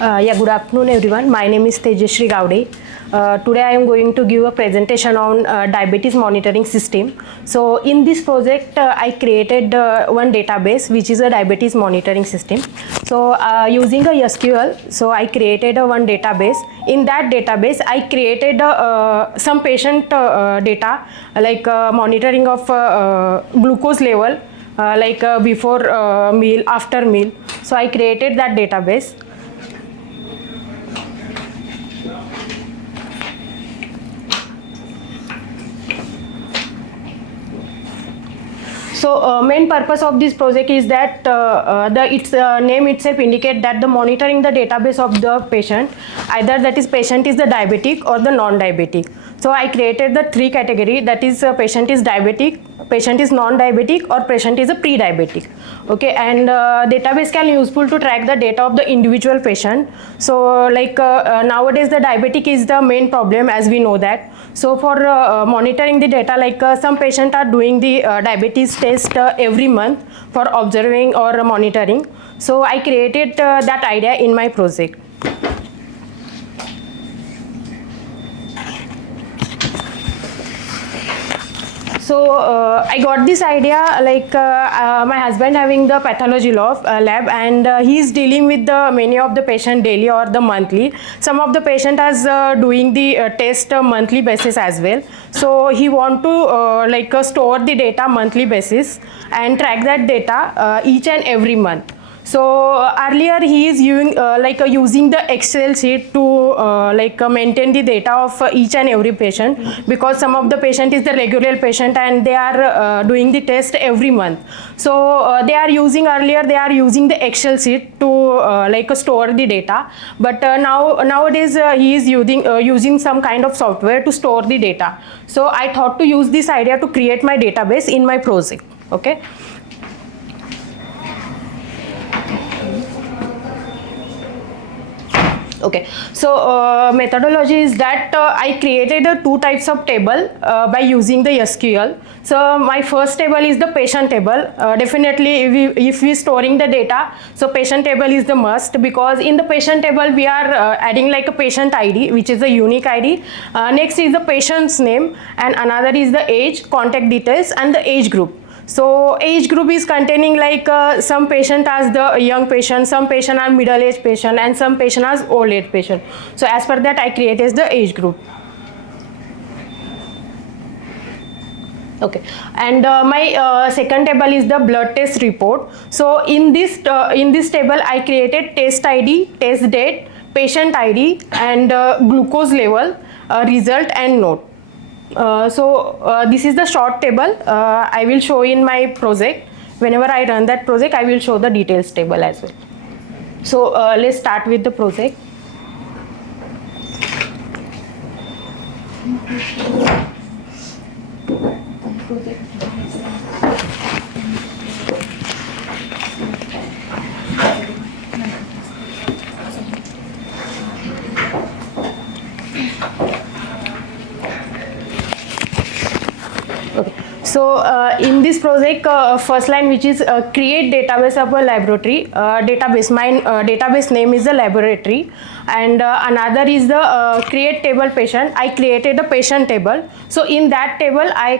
Yeah, good afternoon everyone. My name is Tejashree Gowde. Today I am going to give a presentation on diabetes monitoring system. So in this project I created one database which is a diabetes monitoring system. So using a SQL, so I created one database. In that database I created some patient data like monitoring of glucose level before meal, after meal. So I created that database. So main purpose of this project is that its name itself indicate that the monitoring the database of the patient, either that is patient is the diabetic or the non-diabetic. So I created the three category, that is patient is diabetic, patient is non-diabetic, or patient is a pre-diabetic. Okay, and database can useful to track the data of the individual patient. So nowadays the diabetic is the main problem, as we know that. So for monitoring the data, some patients are doing the diabetes test every month for observing or monitoring. So I created that idea in my project. So I got this idea my husband having the pathology lab and he is dealing with the many of the patient daily or the monthly. Some of the patient are doing the test monthly basis as well. So he want to store the data monthly basis and track that data each and every month. So earlier he is using the Excel sheet to maintain the data of each and every patient, because some of the patient is the regular patient and they are doing the test every month. So they are using the Excel sheet to store the data, but nowadays he is using some kind of software to store the data. So I thought to use this idea to create my database in my project. Okay. Okay, so methodology is that I created two types of table by using the SQL. So my first table is the patient table. Definitely if we storing the data, so patient table is the must, because in the patient table we are adding like a patient ID, which is a unique ID. Next is the patient's name, and another is the age, contact details, and the age group. So age group is containing some patient as the young patient, some patient are middle age patient, and some patient as old age patient. So as per that I created the age group. Okay, and my second table is the blood test report. So in this table I created test ID, test date, patient ID, and glucose level, result, and note. This is the short table I will show in my project. Whenever I run that project, I will show the details table as well. So let's start with the project. Okay. So in this project, first line, which is create database of a laboratory database. My database name is the laboratory, and another is the create table patient. I created a patient table. So in that table, I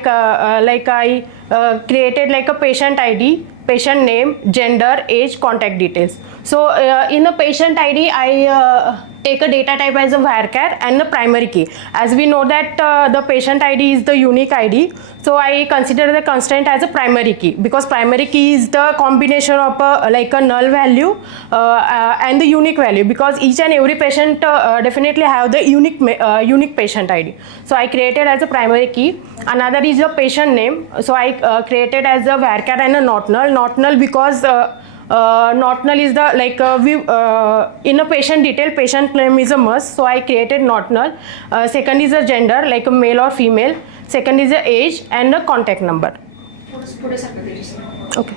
created like a patient ID, patient name, gender, age, contact details. So in the patient ID, I take a data type as a varchar and the primary key. As we know that the patient ID is the unique ID, so I consider the constraint as a primary key, because primary key is the combination of a null value and the unique value, because each and every patient definitely have the unique patient ID. So I created as a primary key. Another is the patient name. So I created as a varchar and a not null because not null is the in a patient detail, patient name is a must, so I created not null. Second is a gender, like a male or female. Second is the age and the contact number. Okay.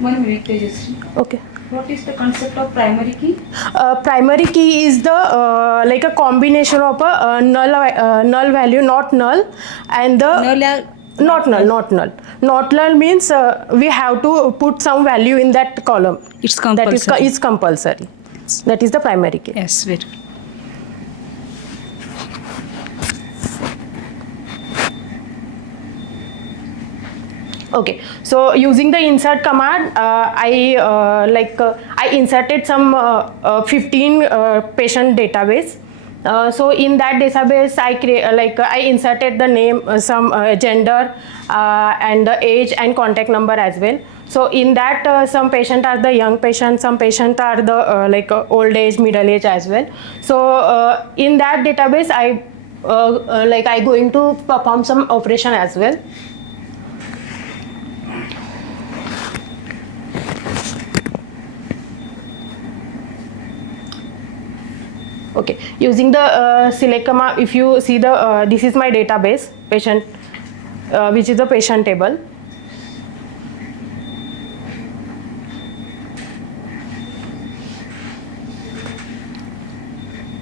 One minute, please. Okay. What is the concept of primary key? Primary key is the like a combination of a null value, not null, and the not null. Not null means we have to put some value in that column. It's compulsory. That is compulsory. That is the primary key. Yes, very good. Okay, so using the insert command, I inserted some 15 patient database. So in that database, I inserted the name, some gender, and the age and contact number as well. So in that, some patients are the young patients, some patients are the old age, middle age as well. So in that database, I going to perform some operation as well. Okay, using the select command, if you see the this is my database patient, which is the patient table.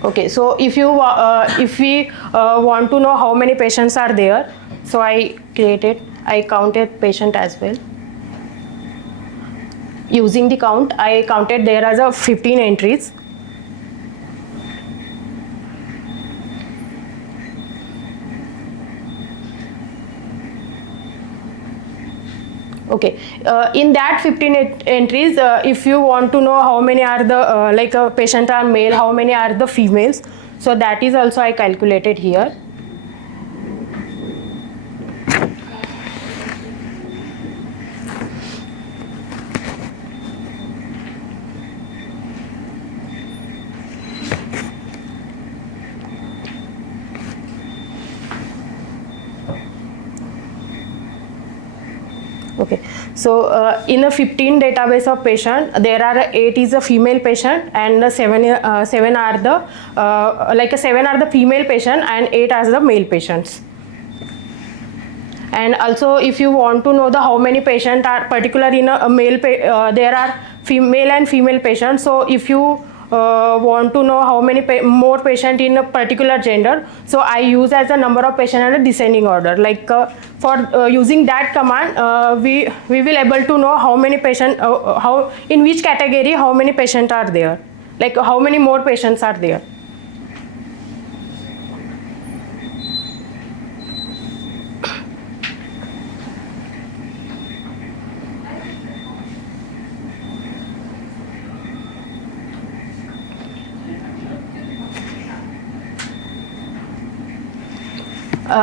Okay, so if we want to know how many patients are there, so I counted patient as well. Using the count, I counted there as a 15 entries. Okay, in that 15 entries, if you want to know how many are the patient are male, how many are the females, so that is also I calculated here. Okay, so in a 15 database of patient, there are 8 is a female patient and 7 are the 7 are the female patient and 8 are the male patients. And also, if you want to know the how many patients are particular in a male, there are male and female patients. So if you want to know how many more patient in a particular gender, so I use as a number of patient in a descending order. For using that command, we will able to know how many patient, how in which category how many patients are there, like how many more patients are there.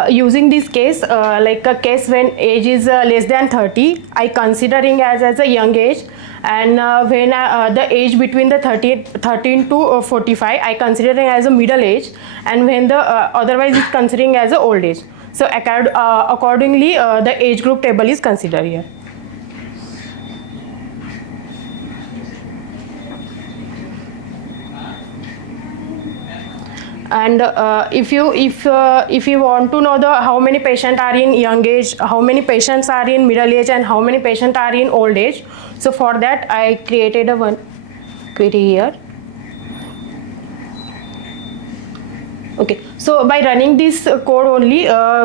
Using this case, like a case when age is less than 30, I considering as a young age, and when the age between the 13 to 45, I considering as a middle age, and when the otherwise is considering as a old age. So accordingly, the age group table is considered here. And if you want to know the how many patients are in young age, how many patients are in middle age, and how many patients are in old age, so for that I created a one query here. Okay, so by running this code only,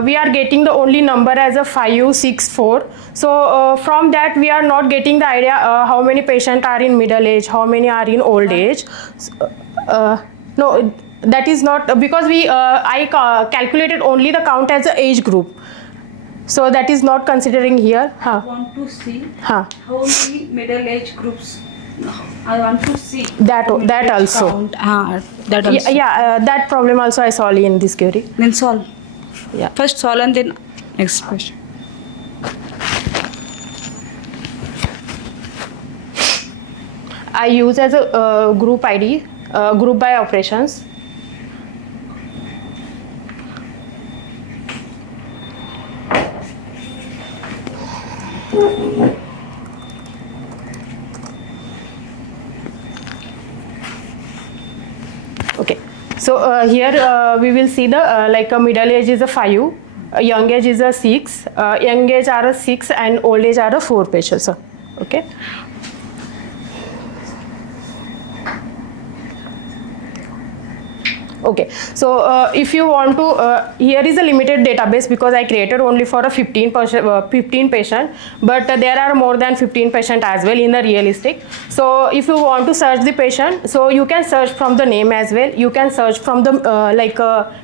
we are getting the only number as a 564. So from that we are not getting the idea how many patients are in middle age, how many are in old age. No, that is not, because I calculated only the count as a age group, so that is not considering here. I want to see how many middle age groups. I want to see that also count. That also. That problem also I solve in this query. Then solve. Yeah, First solve and then next question. I use as a group ID, group by operations. Okay, so here we will see the like a middle age is a 5, young age is a 6, young age are a 6, and old age are a 4 patients. Okay. Okay, so if you want to, here is a limited database because I created only for a 15 patient, but there are more than 15 patient as well in the realistic. So if you want to search the patient, so you can search from the name as well. You can search from the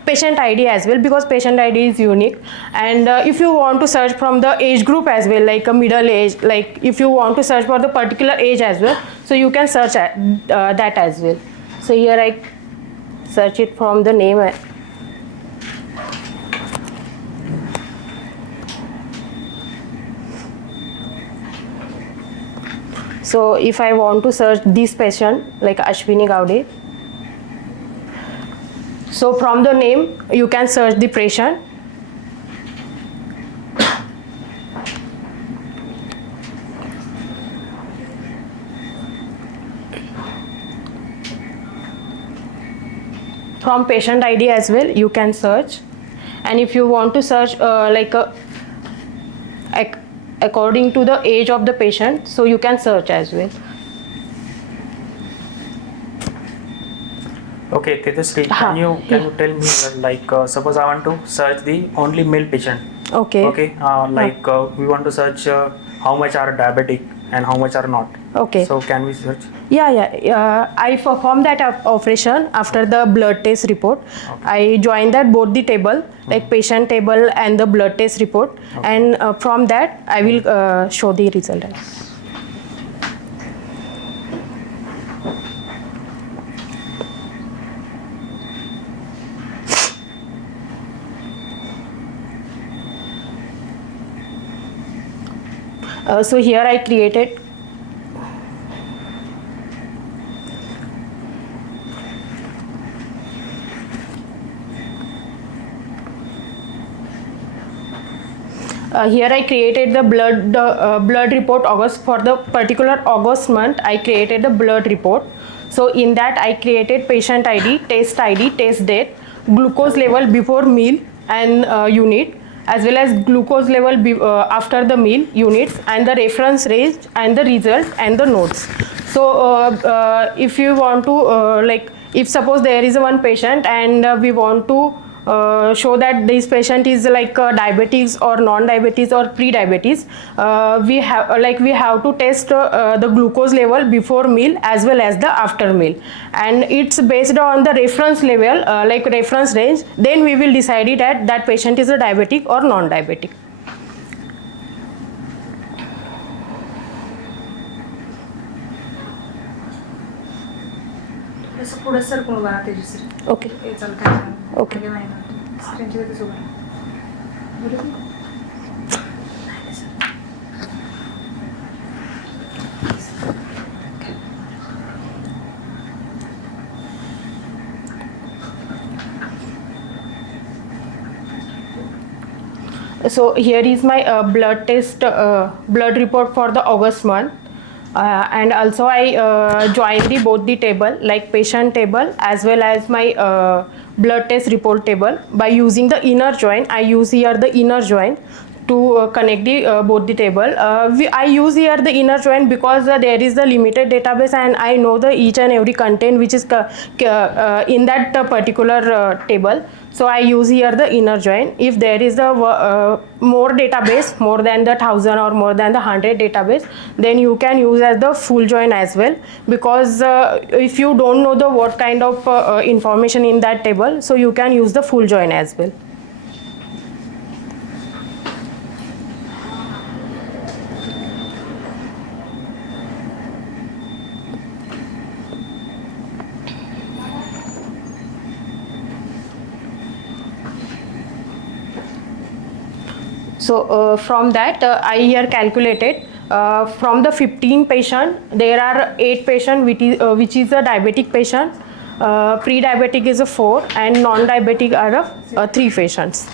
patient ID as well because patient ID is unique. And if you want to search from the age group as well, like a middle age, like if you want to search for the particular age as well, so you can search that as well. So here I search it from the name. So if I want to search this patient like Ashwini Gowde, so from the name you can search the patient. From patient ID as well you can search, and if you want to search according to the age of the patient, so you can search as well. Okay, Tejasri, can you tell me suppose I want to search the only male patient. Okay. Okay, we want to search how much are diabetic and how much are not. Okay. So can we search? I perform that operation after the blood test report. Okay. I join that both the table, like patient table and the blood test report, and from that I will show the result. So here I created the blood report August for the particular August month. I created the blood report. So in that I created patient ID, test date, glucose level before meal and unit, as well as glucose level after the meal units, and the reference range and the result and the notes. So if you want to if suppose there is one patient and we want to show that this patient is diabetes or non-diabetes or pre-diabetes, we have to test the glucose level before meal as well as the after meal, and it's based on the reference level reference range. Then we will decide it that patient is a diabetic or non-diabetic. Okay. Okay. So here is my blood report for the August month. And also I join both the table, like patient table as well as my blood test report table by using the inner join. I use here the inner join to connect both the table. I use here the inner join because there is the limited database and I know the each and every content which is in that particular table. So I use here the inner join. If there is a more database, more than the 1000 or more than the 100 database, then you can use as the full join as well, because if you don't know the what kind of information in that table, so you can use the full join as well. So from that I here calculated from the 15 patient there are 8 patient which is a diabetic patient, pre-diabetic is a 4 and non-diabetic are 3 patients.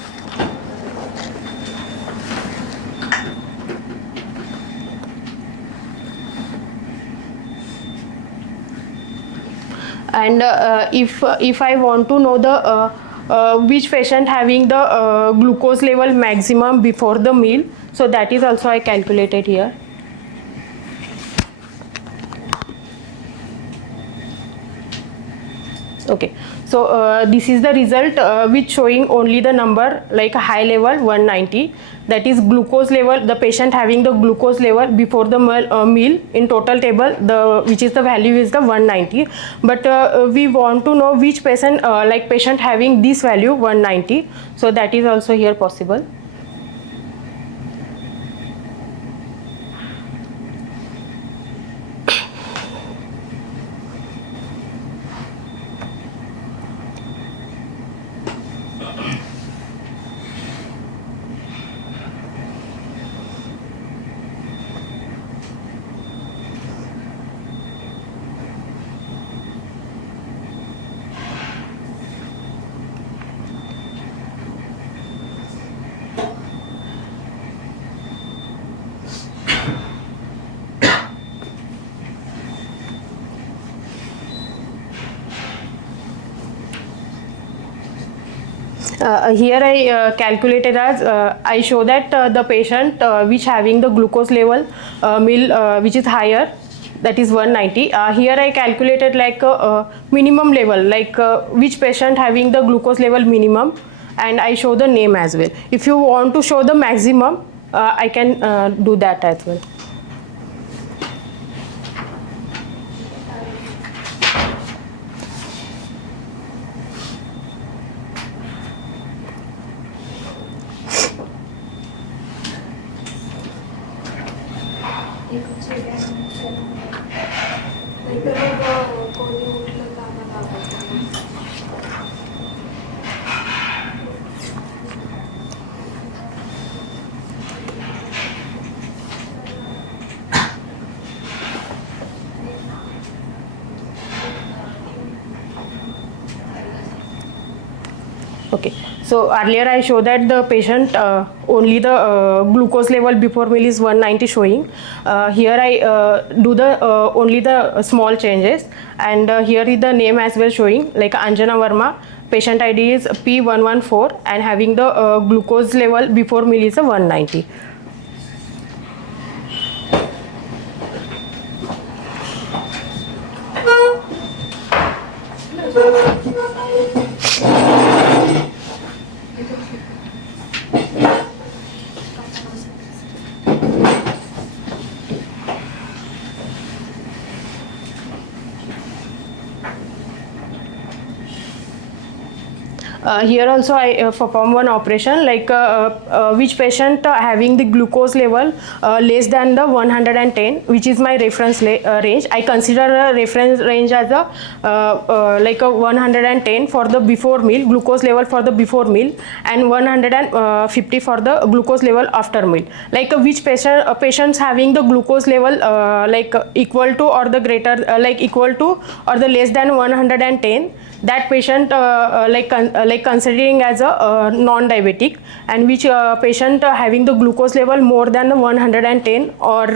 And if I want to know the which patient having the glucose level maximum before the meal, so that is also I calculated here. Okay, So this is the result which showing only the number like a high level 190, that is glucose level, the patient having the glucose level before the meal in total table, the which is the value is the 190. But we want to know which patient like patient having this value 190, so that is also here possible. Here I calculated as I show that the patient which having the glucose level meal which is higher, that is 190. Here I calculated like minimum level, like which patient having the glucose level minimum, and I show the name as well. If you want to show the maximum, I can do that as well. Okay, so earlier I showed that the patient only the glucose level before meal is 190 showing. Here I do the only the small changes, and here is the name as well showing like Anjana Verma. Patient ID is P114 and having the glucose level before meal is a 190. Here also I perform one operation like which patient having the glucose level less than the 110, which is my reference range. I consider a reference range as a like a 110 for the before meal glucose level for the before meal, and 150 for the glucose level after meal. Like which patients having the glucose level like equal to or the greater like equal to or the less than 110, that patient like considering as a non-diabetic, and which patient having the glucose level more than the 110 or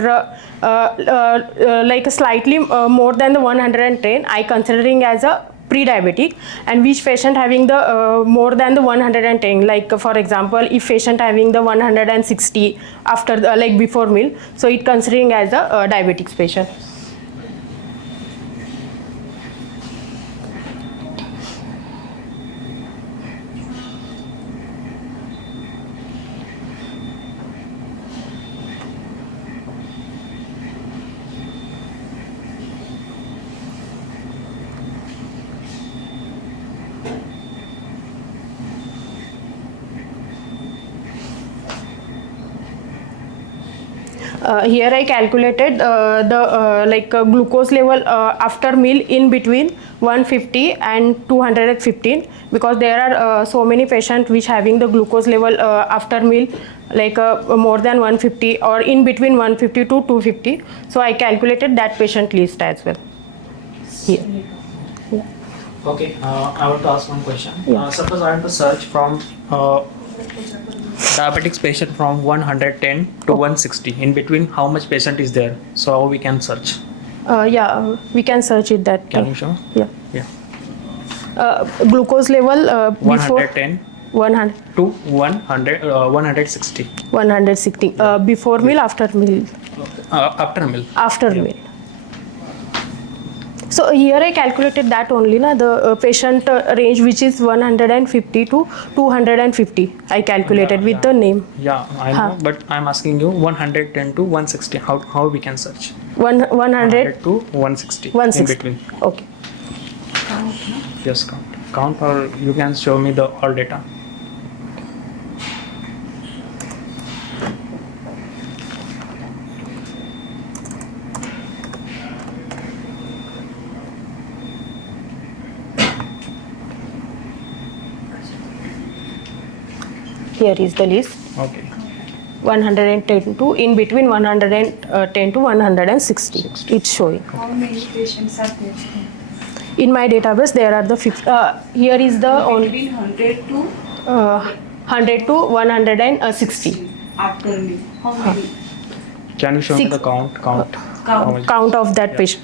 like slightly more than the 110, I considering as a pre-diabetic, and which patient having the more than the 110, like for example if patient having the 160 after like before meal, so it considering as a diabetic patient. Here I calculated the like glucose level after meal in between 150 and 215, because there are so many patients which having the glucose level after meal like more than 150 or in between 150 to 250. So I calculated that patient list as well here. Yeah. Okay, I want to ask one question. Yeah. Suppose I want to search from diabetics patient from 110 to 160. In between, how much patient is there? So how we can search? Yeah, we can search it that. Can you show? Yeah. Yeah. Glucose level before 110 100 to 160. 160 before meal, after meal. After meal. After Yeah. meal. So here I calculated that only, na, the patient range which is 150 to 250. I calculated with the name. Yeah, I know, but I'm asking you 110 to 160. How we can search? 100 100 to 160 in 160. between. Okay. Count, no? Yes, count, or you can show me the all data. Here is the list. Okay. 110 to in between 110 to 160. It's showing. How many patients are there? In my database, there are the here is the only Between 100 to 100 to 160 after me. How many? Can you show me Six. the count? How much? count of that Yeah. patient.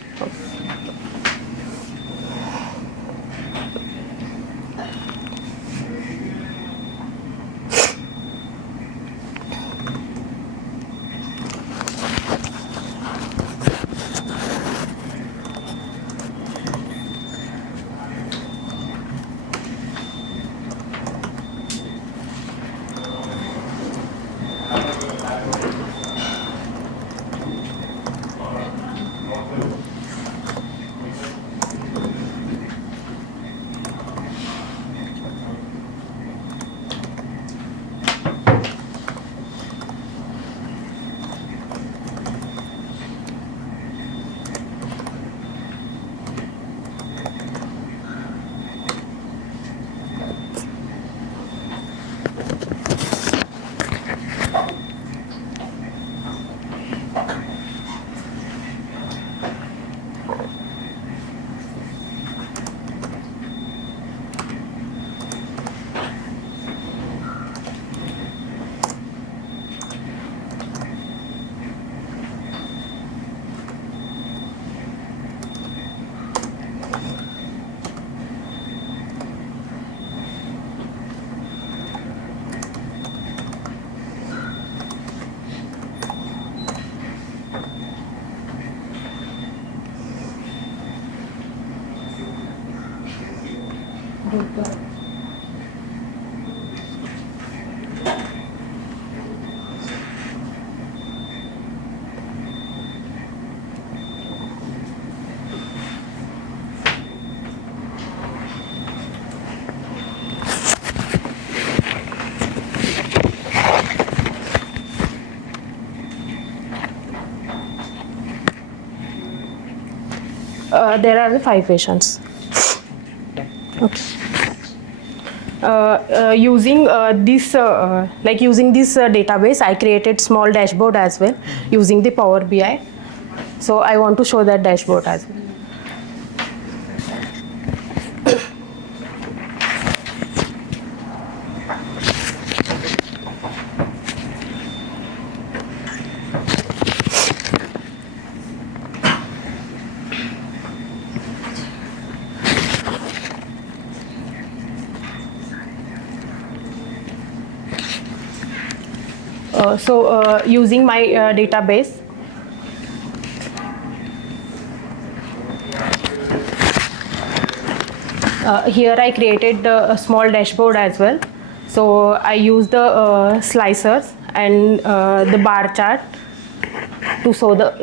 There are 5 patients. Okay. Using this database, I created small dashboard as well using the Power BI. So I want to show that dashboard as well. Using my database, here I created a small dashboard as well. So I use the slicers and the bar chart to show the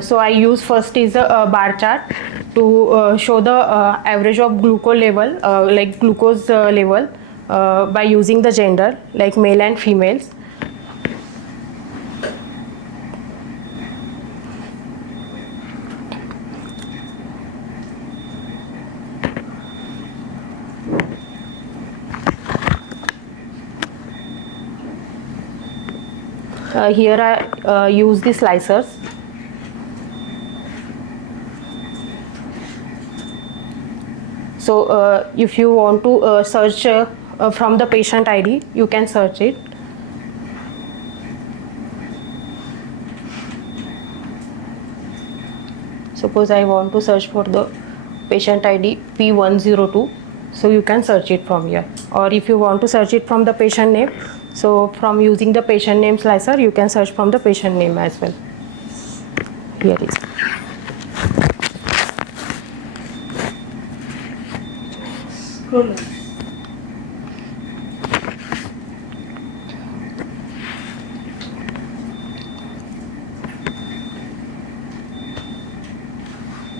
so I use first is a bar chart to show the average of glucose level, like glucose level by using the gender, like male and females. Here I use the slicers. So if you want to search from the patient ID, you can search it. Suppose I want to search for the patient ID P102. So you can search it from here, or if you want to search it from the patient name, so from using the patient name slicer you can search from the patient name as well. Here is. Scroll on.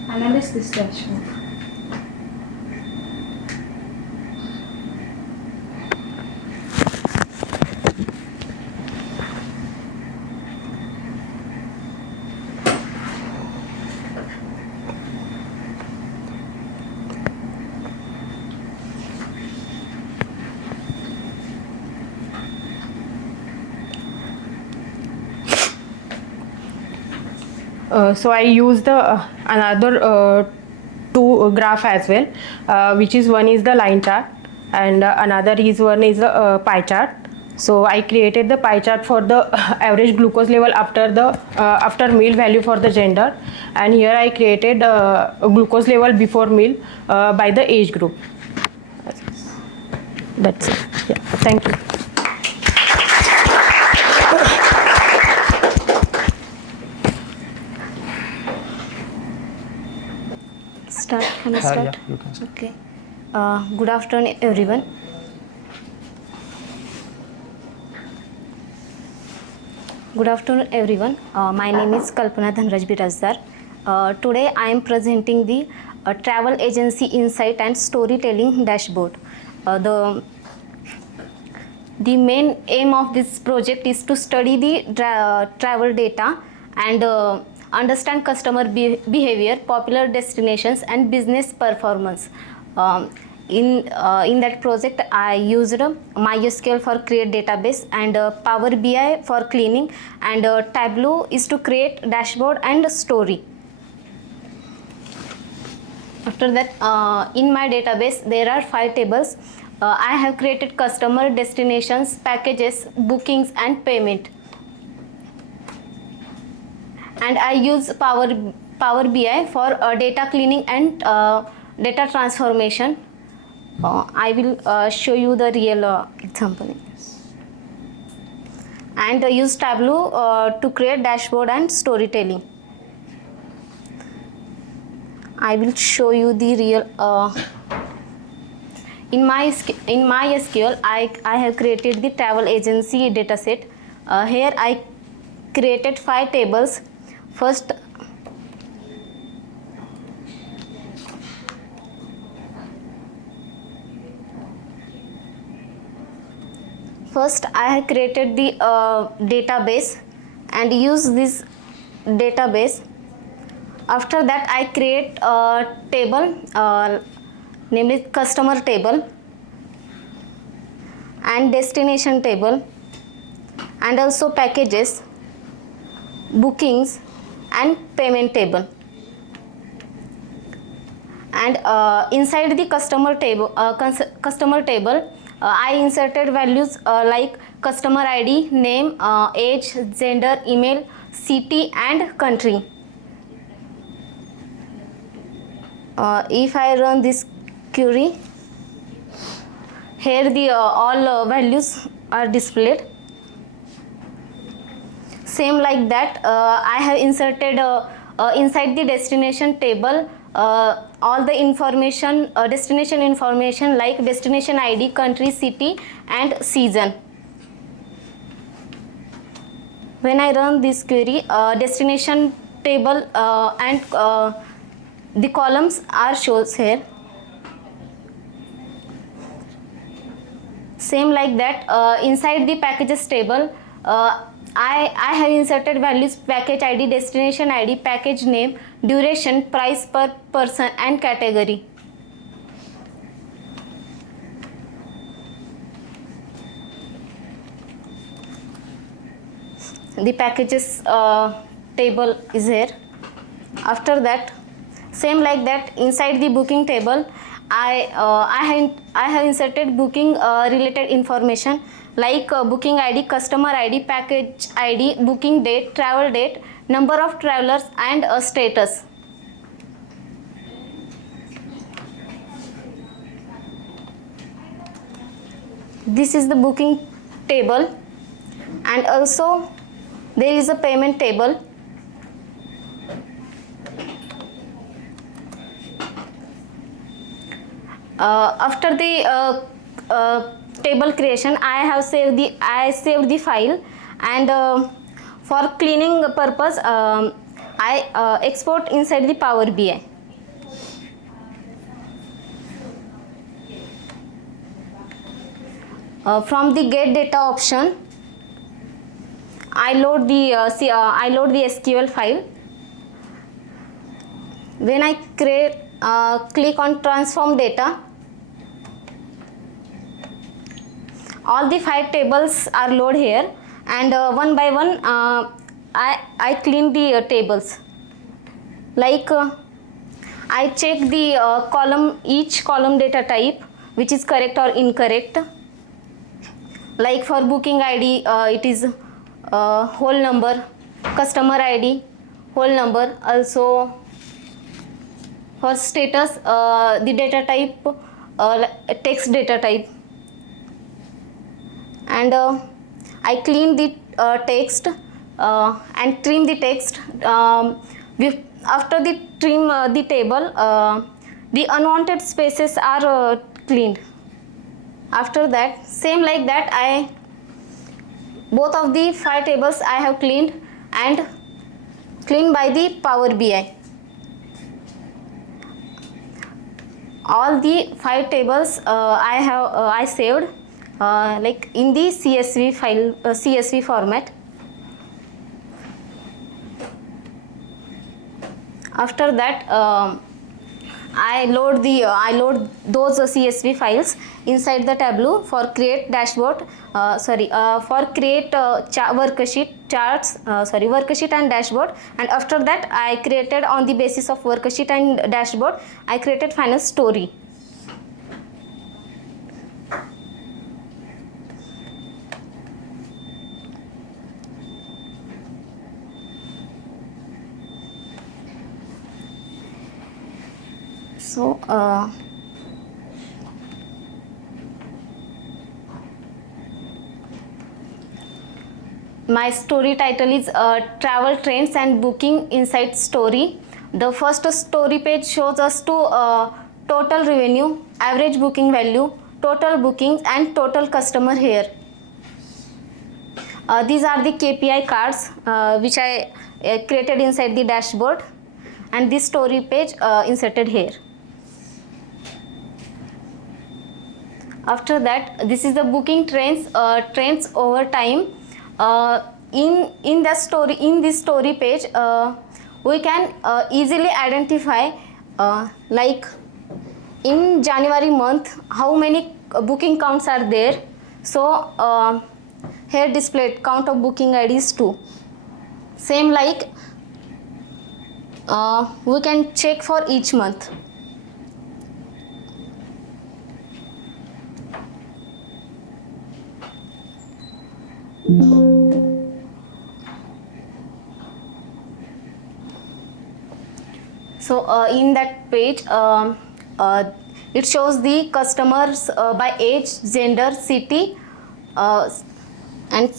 Analyze this dashboard. So I use the another two graph as well, which is one is the line chart and another is one is the pie chart. So I created the pie chart for the average glucose level after the after meal value for the gender, and here I created a glucose level before meal by the age group. That's it. Yeah. Thank you. Can I start? Yeah, you can start. Okay. Good afternoon, everyone. Good afternoon, everyone. My name is Kalpana Dhanraj Birajdar. Today, I am presenting the travel agency insight and storytelling dashboard. The main aim of this project is to study the travel data and understand customer behavior, popular destinations, and business performance. In that project, I used MySQL for create database and Power BI for cleaning, and Tableau is to create dashboard and story. After that, in my database, there are 5 tables. I have created customer, destinations, packages, bookings, and payment. And I use Power BI for data cleaning and data transformation. I will show you the real example. And use Tableau to create dashboard and storytelling. I will show you the real. In MySQL, I have created the travel agency dataset. Here I created 5 tables. First, I have created the database and use this database. After that, I create a table, namely customer table and destination table, and also packages, bookings, and payment table. And inside the customer table, I inserted values like customer ID, name, age, gender, email, city, and country. If I run this query, here the all values are displayed. Same like that, I have inserted inside the destination table all the information, destination information like destination ID, country, city, and season. When I run this query, destination table and the columns are shows here. Same like that, inside the packages table, I have inserted values package ID, destination ID, package name, duration, price per person, and category. The packages table is here. After that, same like that, inside the booking table, I have inserted booking related information like booking ID, customer ID, package ID, booking date, travel date, number of travelers, and status. this is the booking table, and also there is a payment table. After the table creation, I saved the file, and for cleaning purpose, I export inside the Power BI. From the get data option, I load the SQL file. When I click on transform data, all the 5 tables are loaded here, and one by one I clean the tables. Like I check the each column data type, which is correct or incorrect. Like for booking ID, it is whole number, customer ID, whole number. Also for status, the data type, text data type. And I clean the text and trim the text. After the trim the table, the unwanted spaces are cleaned. After that, same like that, both of the 5 tables I have cleaned and cleaned by the Power BI. All the 5 tables I saved like in the CSV file, CSV format. After that, I load those CSV files inside the Tableau for create dashboard. For create worksheet and dashboard. And after that, I created on the basis of worksheet and dashboard, I created final story. So my story title is Travel Trends and Booking Insight Story. The first story page shows us to total revenue, average booking value, total bookings, and total customer here. These are the KPI cards which I created inside the dashboard, and this story page inserted here. After that, this is the booking trends over time. In this story page, we can easily identify like in January month how many booking counts are there. So here displayed count of booking IDs 2. Same like we can check for each month. So in that page, it shows the customers by age, gender, city, and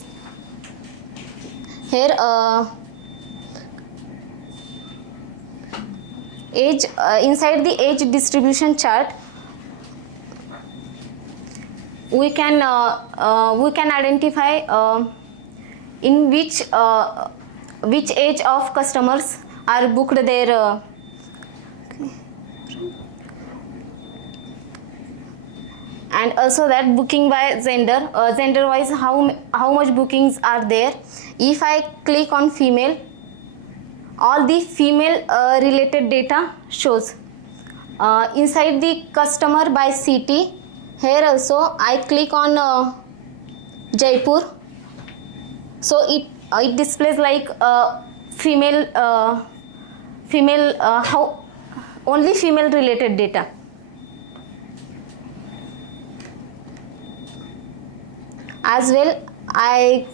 here age, inside the age distribution chart, we can identify in which age of customers are booked their and also that booking by gender, gender wise how much bookings are there. If I click on female, all the female related data shows. Inside the customer by city, here also I click on Jaipur, so it displays like female how only female related data. As well, I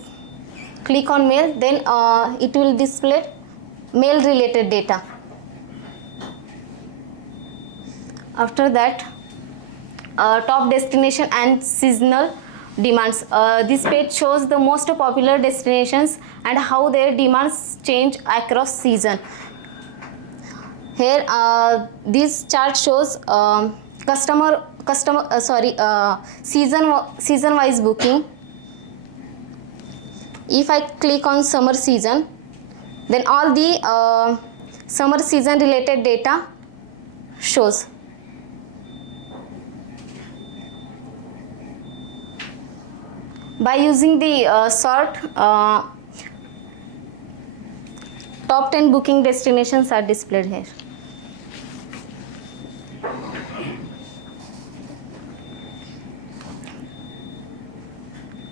click on male, then it will display male related data. After that, top destination and seasonal demands. This page shows the most popular destinations and how their demands change across season. Here, this chart shows season wise booking. If I click on summer season, then all the summer season related data shows. By using the sort, top 10 booking destinations are displayed here.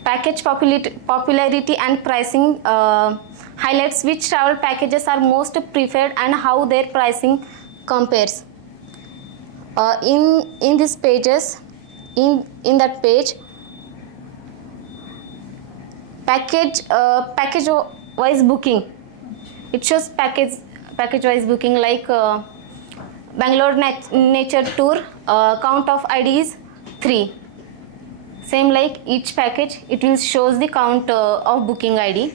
Package popularity and pricing highlights which travel packages are most preferred and how their pricing compares. In these pages, in that page, package wise booking. It shows package wise booking like Bangalore nature tour. Count of ID is 3. Same like each package, it will shows the count of booking ID.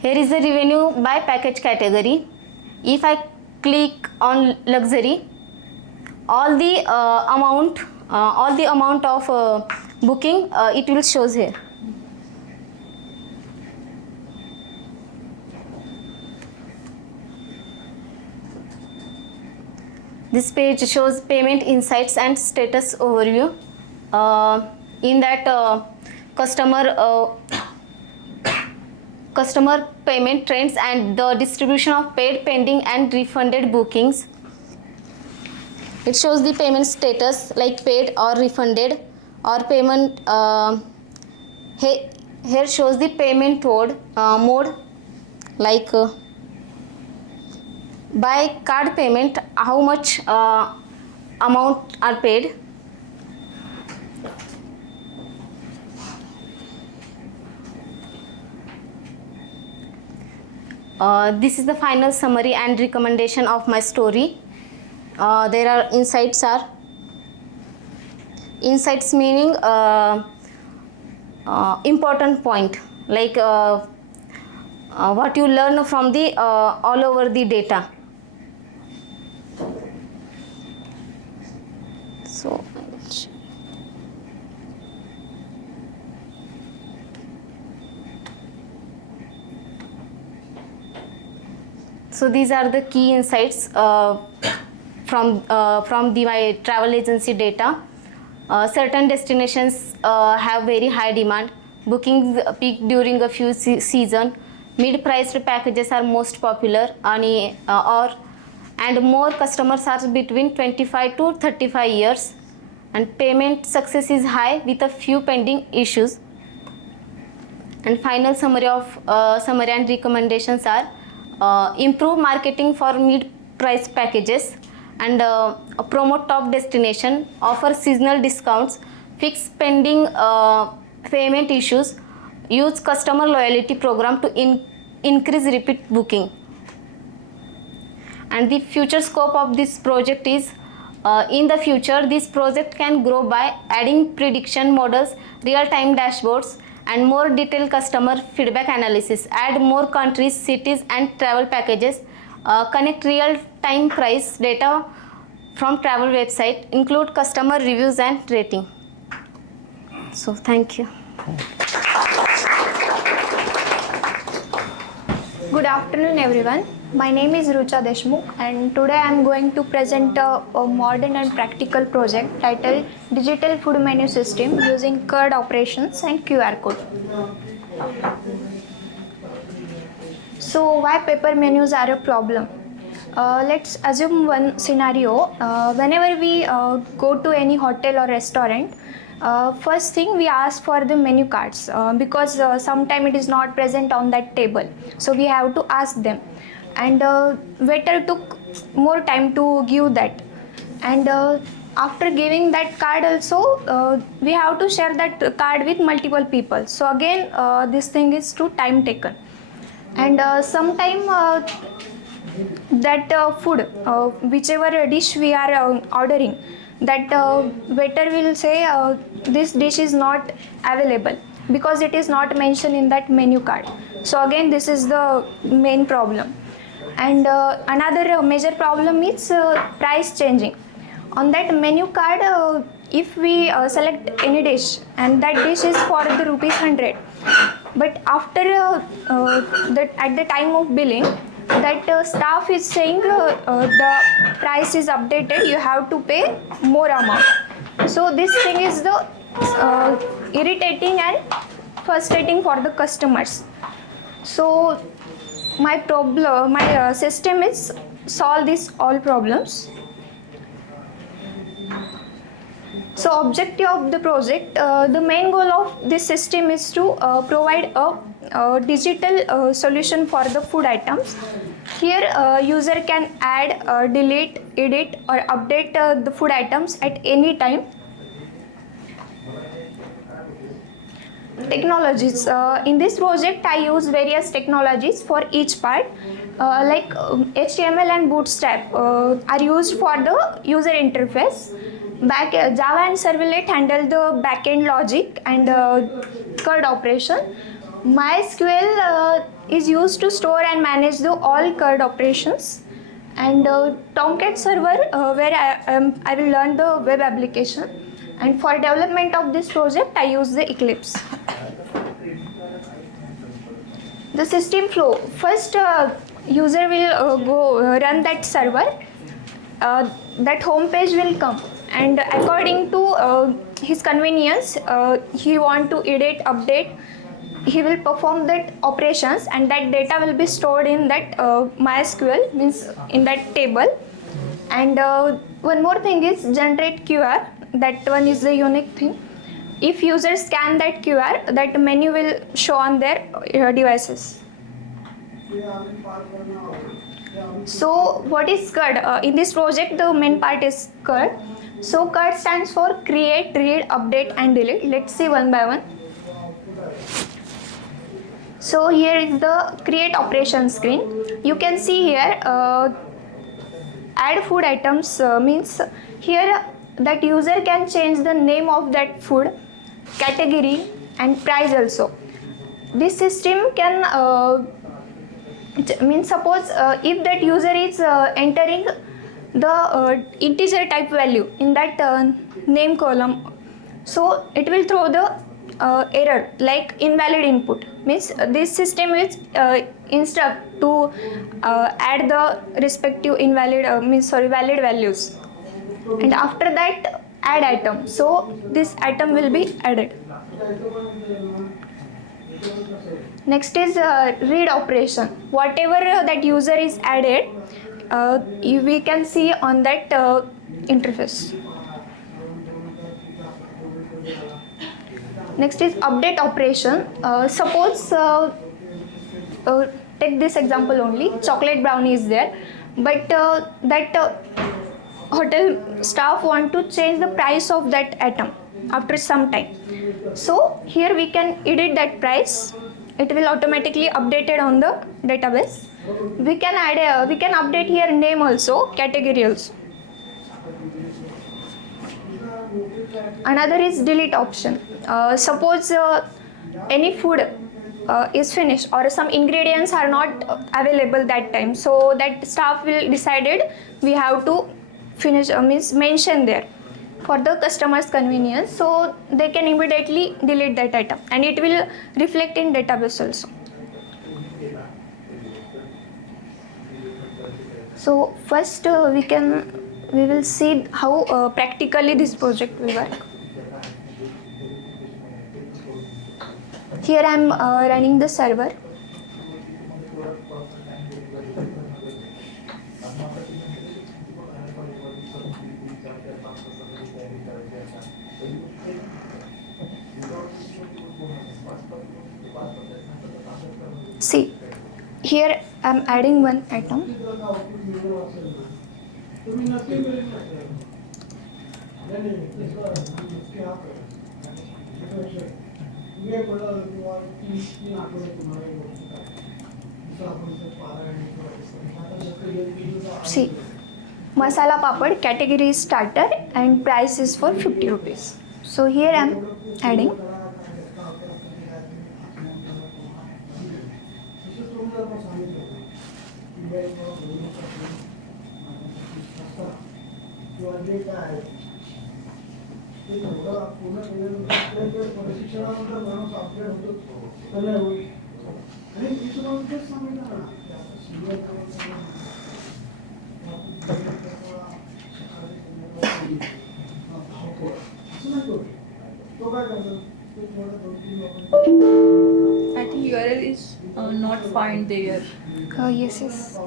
Here is the revenue by package category. If I click on luxury, all the amount of booking it will shows here. This page shows payment insights and status overview. In that customer payment trends and the distribution of paid, pending and refunded bookings. It shows the payment status like paid or refunded or payment. Here shows the payment mode like by card payment, how much amount are paid. This is the final summary and recommendation of my story. There are insights meaning important point like what you learn from the all over the data. So these are the key insights from my travel agency data. Certain destinations have very high demand. Bookings peak during a few season. Mid-priced packages are most popular, and more customers are between 25 to 35 years. And payment success is high with a few pending issues. And final summary and recommendations are improve marketing for mid-price packages and promote top destination, offer seasonal discounts, fix pending payment issues, use customer loyalty program to increase repeat booking. And the future scope of this project is in the future this project can grow by adding prediction models, real-time dashboards and more detailed customer feedback analysis, add more countries, cities and travel packages, connect real-time price data from travel website, include customer reviews and rating. So thank you. Good afternoon everyone. My name is Rucha Deshmukh and today I am going to present a modern and practical project titled Digital Food Menu System using CAD operations and QR code. So why paper menus are a problem? Let's assume one scenario. Whenever we go to any hotel or restaurant, first thing we ask for the menu cards because sometimes it is not present on that table. So we have to ask them. And waiter took more time to give that. And after giving that card also, we have to share that card with multiple people. So again, this thing is too time taken. And sometime that food, whichever dish we are ordering, that waiter will say this dish is not available because it is not mentioned in that menu card. So again, this is the main problem. And another major problem is price changing. On that menu card, if we select any dish and that dish is for the rupees 100, but after that at the time of billing, that staff is saying the price is updated, you have to pay more amount. So this thing is the irritating and frustrating for the customers. So my system is solve these all problems. So objective of the project, the main goal of this system is to provide a digital solution for the food items. Here user can add, delete, edit or update the food items at any time. Technologies. In this project, I use various technologies for each part. Like HTML and Bootstrap are used for the user interface. Java and Servlet handle the backend logic and CRUD operation. MySQL is used to store and manage the all CRUD operations. And Tomcat server where I will learn the web application. And for development of this project, I use the Eclipse. The system flow. First, user will go run that server. That home page will come, and according to his convenience, he want to edit, update. He will perform that operations, and that data will be stored in that MySQL, means in that table. And one more thing is generate QR. That one is the unique thing. If users scan that QR, that menu will show on their devices. So what is CRUD? In this project, the main part is CRUD. So CRUD stands for create, read, update and delete. Let's see one by one. So here is the create operation screen. You can see here add food items means here that user can change the name of that food, category and price also. This system can means suppose if that user is entering the integer type value in that name column, so it will throw the error like invalid input, means this system is instruct to add the respective valid values, and after that add item, so this item will be added. Next is read operation. Whatever that user is added, we can see on that interface. Next is update operation. Suppose take this example only. Chocolate brownie is there, but that hotel staff want to change the price of that item after some time. So here we can edit that price. It will automatically updated on the database. We can add, we can update here name also, category also. Another is delete option. Suppose any food is finished or some ingredients are not available that time, so that staff will decided we have to finish means mention there for the customer's convenience, so they can immediately delete that item and it will reflect in database also. So first we will see how practically this project will work. Here I am running the server. See, here I am adding one item. See, masala papad, category is starter, and price is for 50 rupees. So here I am adding. I think URL is not found there. Yes, yes.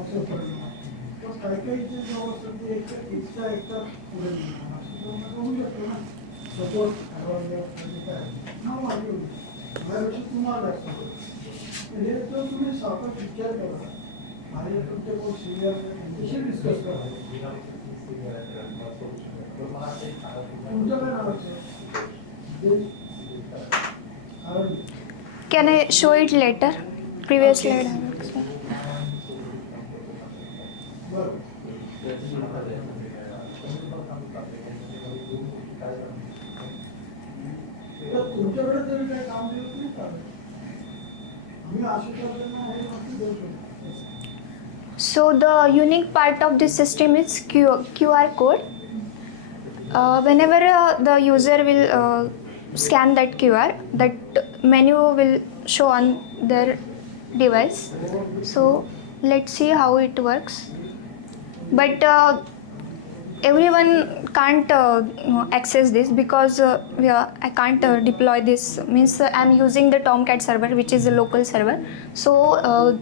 Can I show it later? Previous slide. I will show. So the unique part of this system is QR code. Whenever the user will scan that QR, that menu will show on their device. So let's see how it works. But everyone can't access this because I can't deploy this. Means I'm using the Tomcat server, which is a local server. So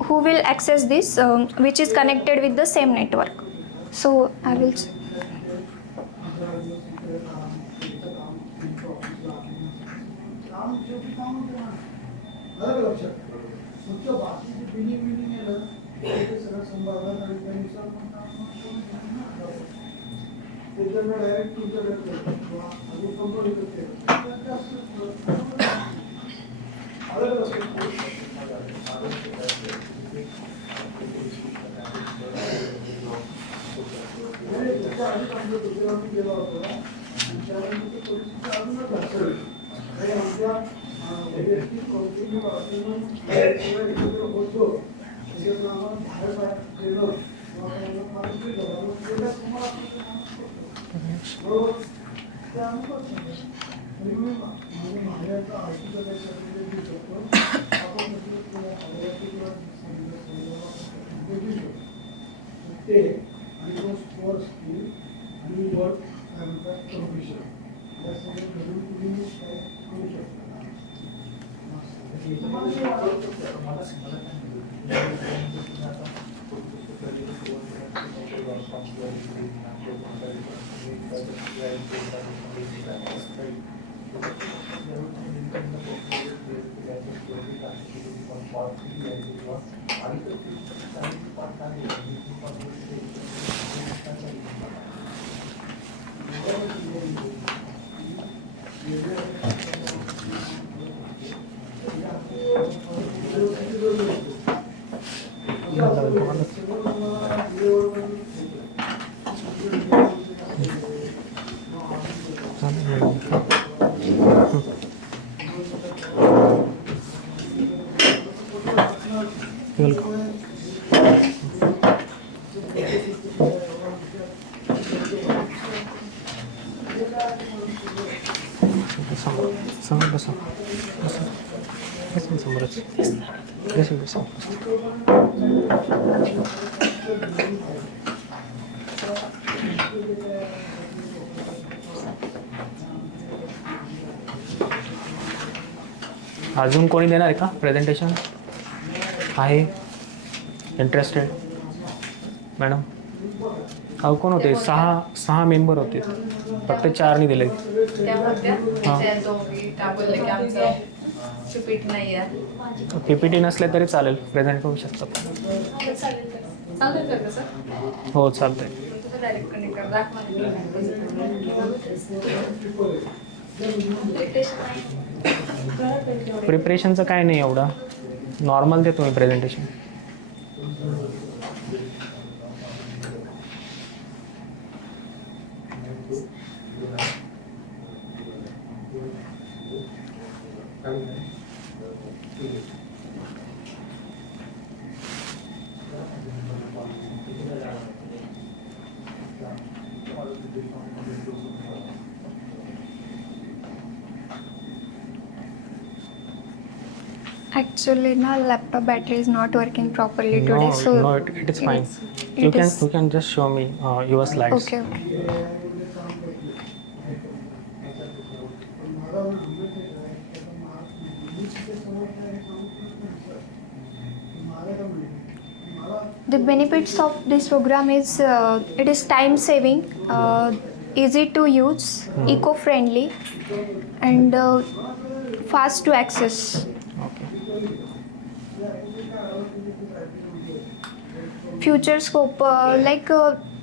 who will access this, which is connected with the same network? So I will. अजून कोणी देणार आहे का presentation? आहे interested? Madam अहो कोण होते? सहा मेंबर होते, फक्त 4 दिले. पीपीटी नसले तरी चालेल, प्रेझेंट करू शकतात. हो चालतंय. प्रिपरेशनचं काय नाही एवढं, नॉर्मल देतो मी presentation. Actually, no, laptop battery is not working properly today. No, So no, it is fine. it is You can just show me your slides. okay. Okay. The benefits of this program is it is time saving, easy to use, eco-friendly, and fast to access. Okay. Future scope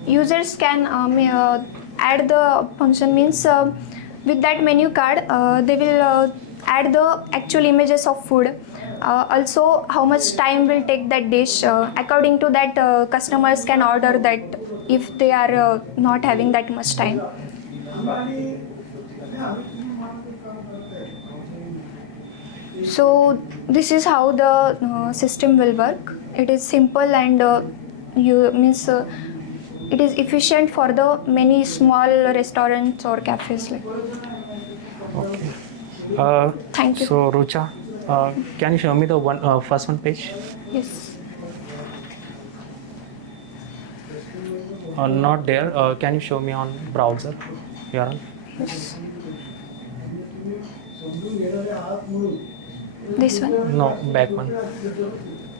users can add the function means with that menu card they will add the actual images of food, also how much time will take that dish, according to that customers can order that if they are not having that much time. So this is how the system will work. It is simple and you means it is efficient for the many small restaurants or cafes. Like. Okay. Thank you. So Rucha, can you show me the first one page? Yes. Not there. Can you show me on browser URL? Yes. This one. No, back one.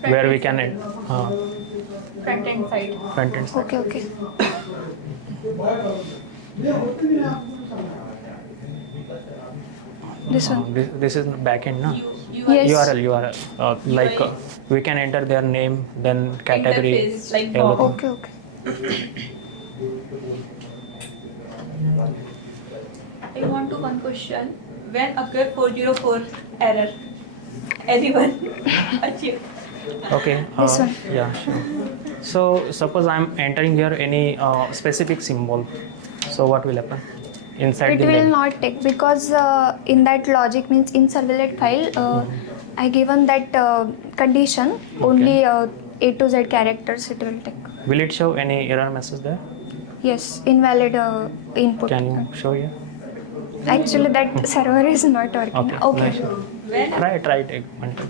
Where we can end. Front end side. Front end side. Okay. Okay. This one. This is back end, no? Yes. URL. Like we can enter their name, then category, Interface, like everything. Okay. Okay. I want to one question. When occur 404 error? Anyone? Achieve. Okay. This one. Yeah, sure. So suppose I'm entering here any specific symbol. So what will happen inside It the will name? not take because in that logic means in servlet file I given that condition only A to Z characters it will take. Will it show any error message there? Yes, invalid input. Can you show here? Actually, that server is not working. Okay. Okay. Nice. When Try it one time.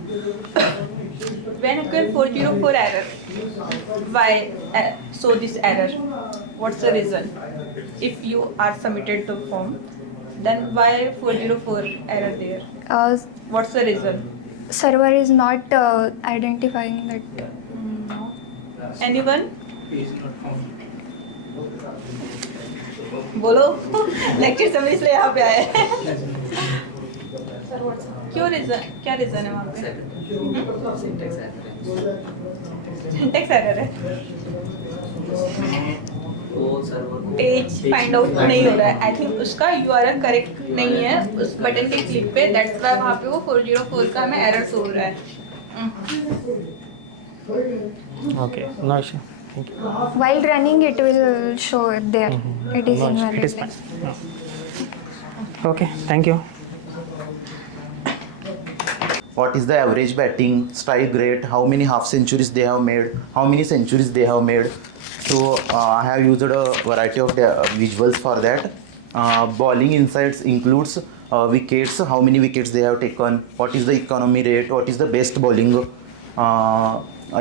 when occur 404 error? Why show this error? What's the reason? If you are submitted the form, then why 404 error there? What's the reason? Server is not identifying that. No. Anyone? बोलो lecture समय इसलिए यहाँ पे आए हैं क्यों reason क्या reason है वहाँ पे सिंटेक्स एरर है पेज फाइंड आउट नहीं हो रहा है आई थिंक उसका यूआरएल करेक्ट नहीं है उस बटन के क्लिक पे दैट्स व्हाई वहाँ पे वो 404 का हमें एरर शो हो रहा है Okay. No issue. Thank you. While running, it will show it there. It is No issue. invalid. It is fine. No. Okay. Thank you. What is the average batting strike rate, how many half centuries they have made, how many centuries they have made. So I have used a variety of the visuals for that. Bowling insights includes wickets, how many wickets they have taken, what is the economy rate, what is the best bowling,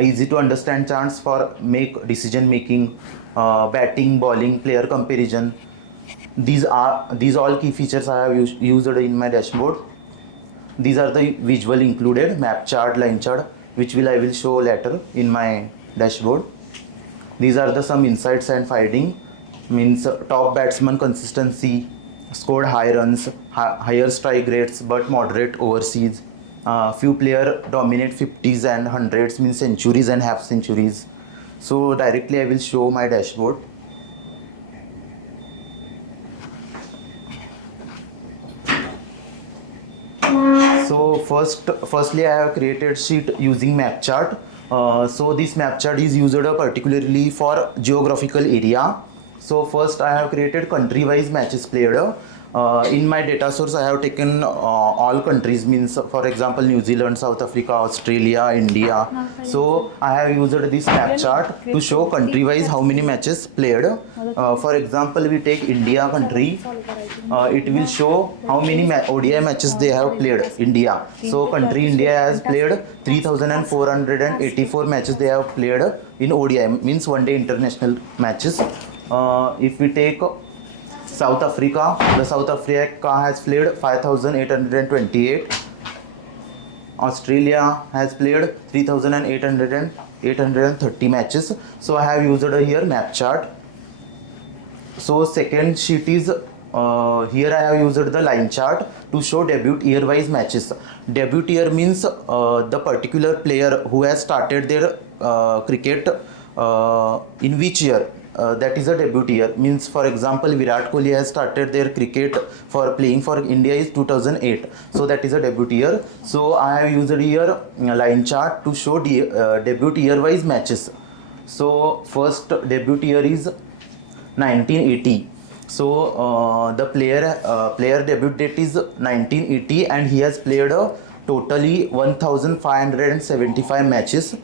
easy to understand charts for make decision making, batting, bowling, player comparison. These all key features I have used in my dashboard. These are the visual included, map chart, line chart, which I will show later in my dashboard. These are the some insights and finding, means top batsman consistency, scored high runs, higher strike rates but moderate overseas. Few player dominate 50s and 100s, means centuries and half centuries. So directly I will show my dashboard. So firstly I have created sheet using map chart. So this map chart is used particularly for geographical area. So first I have created country wise matches played. In my data source, I have taken all countries, means for example New Zealand, South Africa, Australia, India. So I have used this map chart to show country wise how many matches played. For example, we take India country. It will show how many ODI matches they have played. India. So country India has played 3,484 matches they have played in ODI, means one day international matches. If we take South Africa, the South Africa has played 5,828. Australia has played 3,830 matches. So I have used here map chart. So second sheet is here I have used the line chart to show debut year wise matches. Debut year means the particular player who has started their cricket in which year. That is a debut year, means for example Virat Kohli has started their cricket for playing for India is 2008, so that is a debut year. So I have used here line chart to show the debut year wise matches. So first debut year is 1980. So the player debut date is 1980 and he has played totally 1575 matches.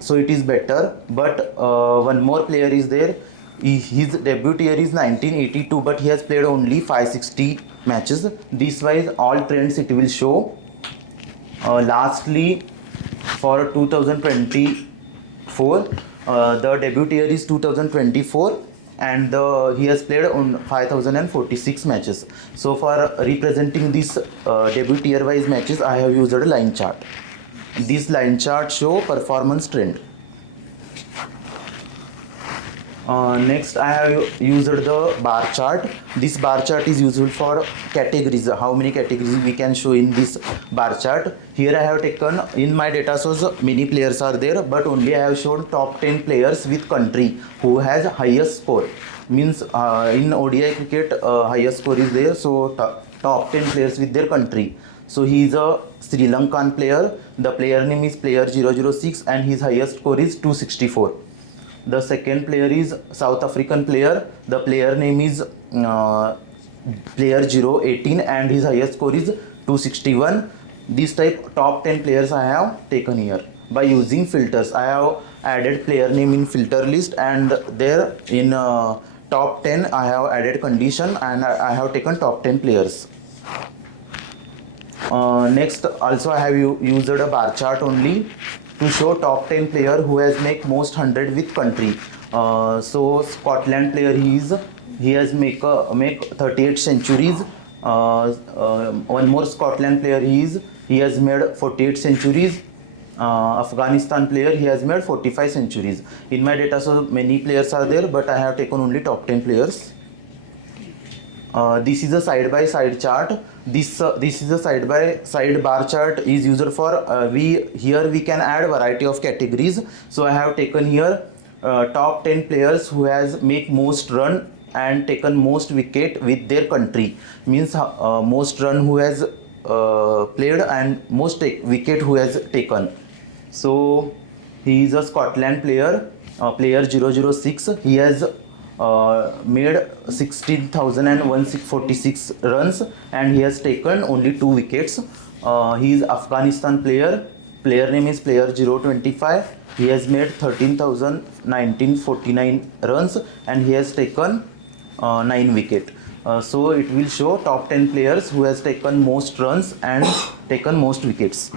So it is better, but one more player is there. His debut year is 1982, but he has played only 560 matches. This wise all trends it will show. Lastly, for 2024, the debut year is 2024 and he has played on 5046 matches. So for representing this debut year wise matches, I have used a line chart. This line chart show performance trend. Next I have used the bar chart. This bar chart is useful for categories, how many categories we can show in this bar chart. Here I have taken, in my data source many players are there, but only I have shown top 10 players with country who has highest score. Means in ODI cricket highest score is there, so top 10 players with their country. So he is a Sri Lankan player. The player name is player 006 and his highest score is 264. The second player is South African player. The player name is player 018 and his highest score is 261. This type top 10 players I have taken here by using filters. I have added player name in filter list and there in top 10 I have added condition and I have taken top 10 players. Next also I have used a bar chart only to show top 10 player who has make most 100 with country. So Scotland player he has make 38 centuries. One more Scotland player he has made 48 centuries. Afghanistan player he has made 45 centuries. In my data so many players are there, but I have taken only top 10 players. This is a side by side chart. This is a side by side bar chart is used for here we can add variety of categories. So I have taken here top 10 players who has make most run and taken most wicket with their country, means most run who has played and most wicket who has taken. So he is a Scotland player, player 006. He has made 16,146 runs and he has taken only 2 wickets. He is Afghanistan player. Player name is player 025. He has made 13,1949 runs and he has taken 9 wicket. So it will show top 10 players who has taken most runs and taken most wickets.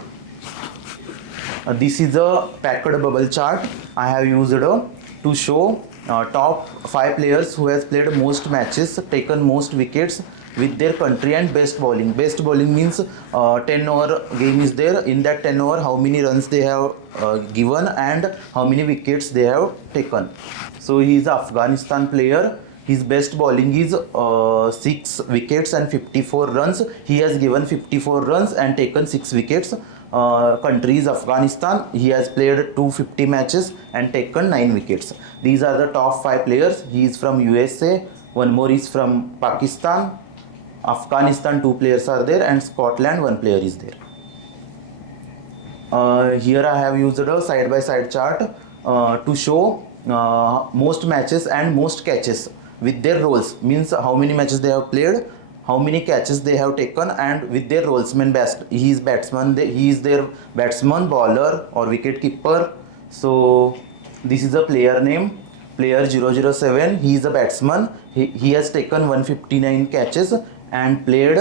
This is a packed bubble chart I have used to show top 5 players who has played most matches, taken most wickets with their country and best bowling. Best bowling means 10 over game is there. In that 10 over how many runs they have given and how many wickets they have taken. So he is Afghanistan player. His best bowling is 6 wickets and 54 runs. He has given 54 runs and taken 6 wickets. Country is Afghanistan. He has played 250 matches and taken 9 wickets. These are the top 5 players. He is from USA. One more is from Pakistan. Afghanistan 2 players are there and Scotland 1 player is there. Here I have used a side by side chart to show most matches and most catches. with their roles, means how many matches they have played, how many catches they have taken, and with their roles. He is batsman, he is their batsman, bowler or wicket keeper. So this is a player name, player 007. He is a batsman. He has taken 159 catches and played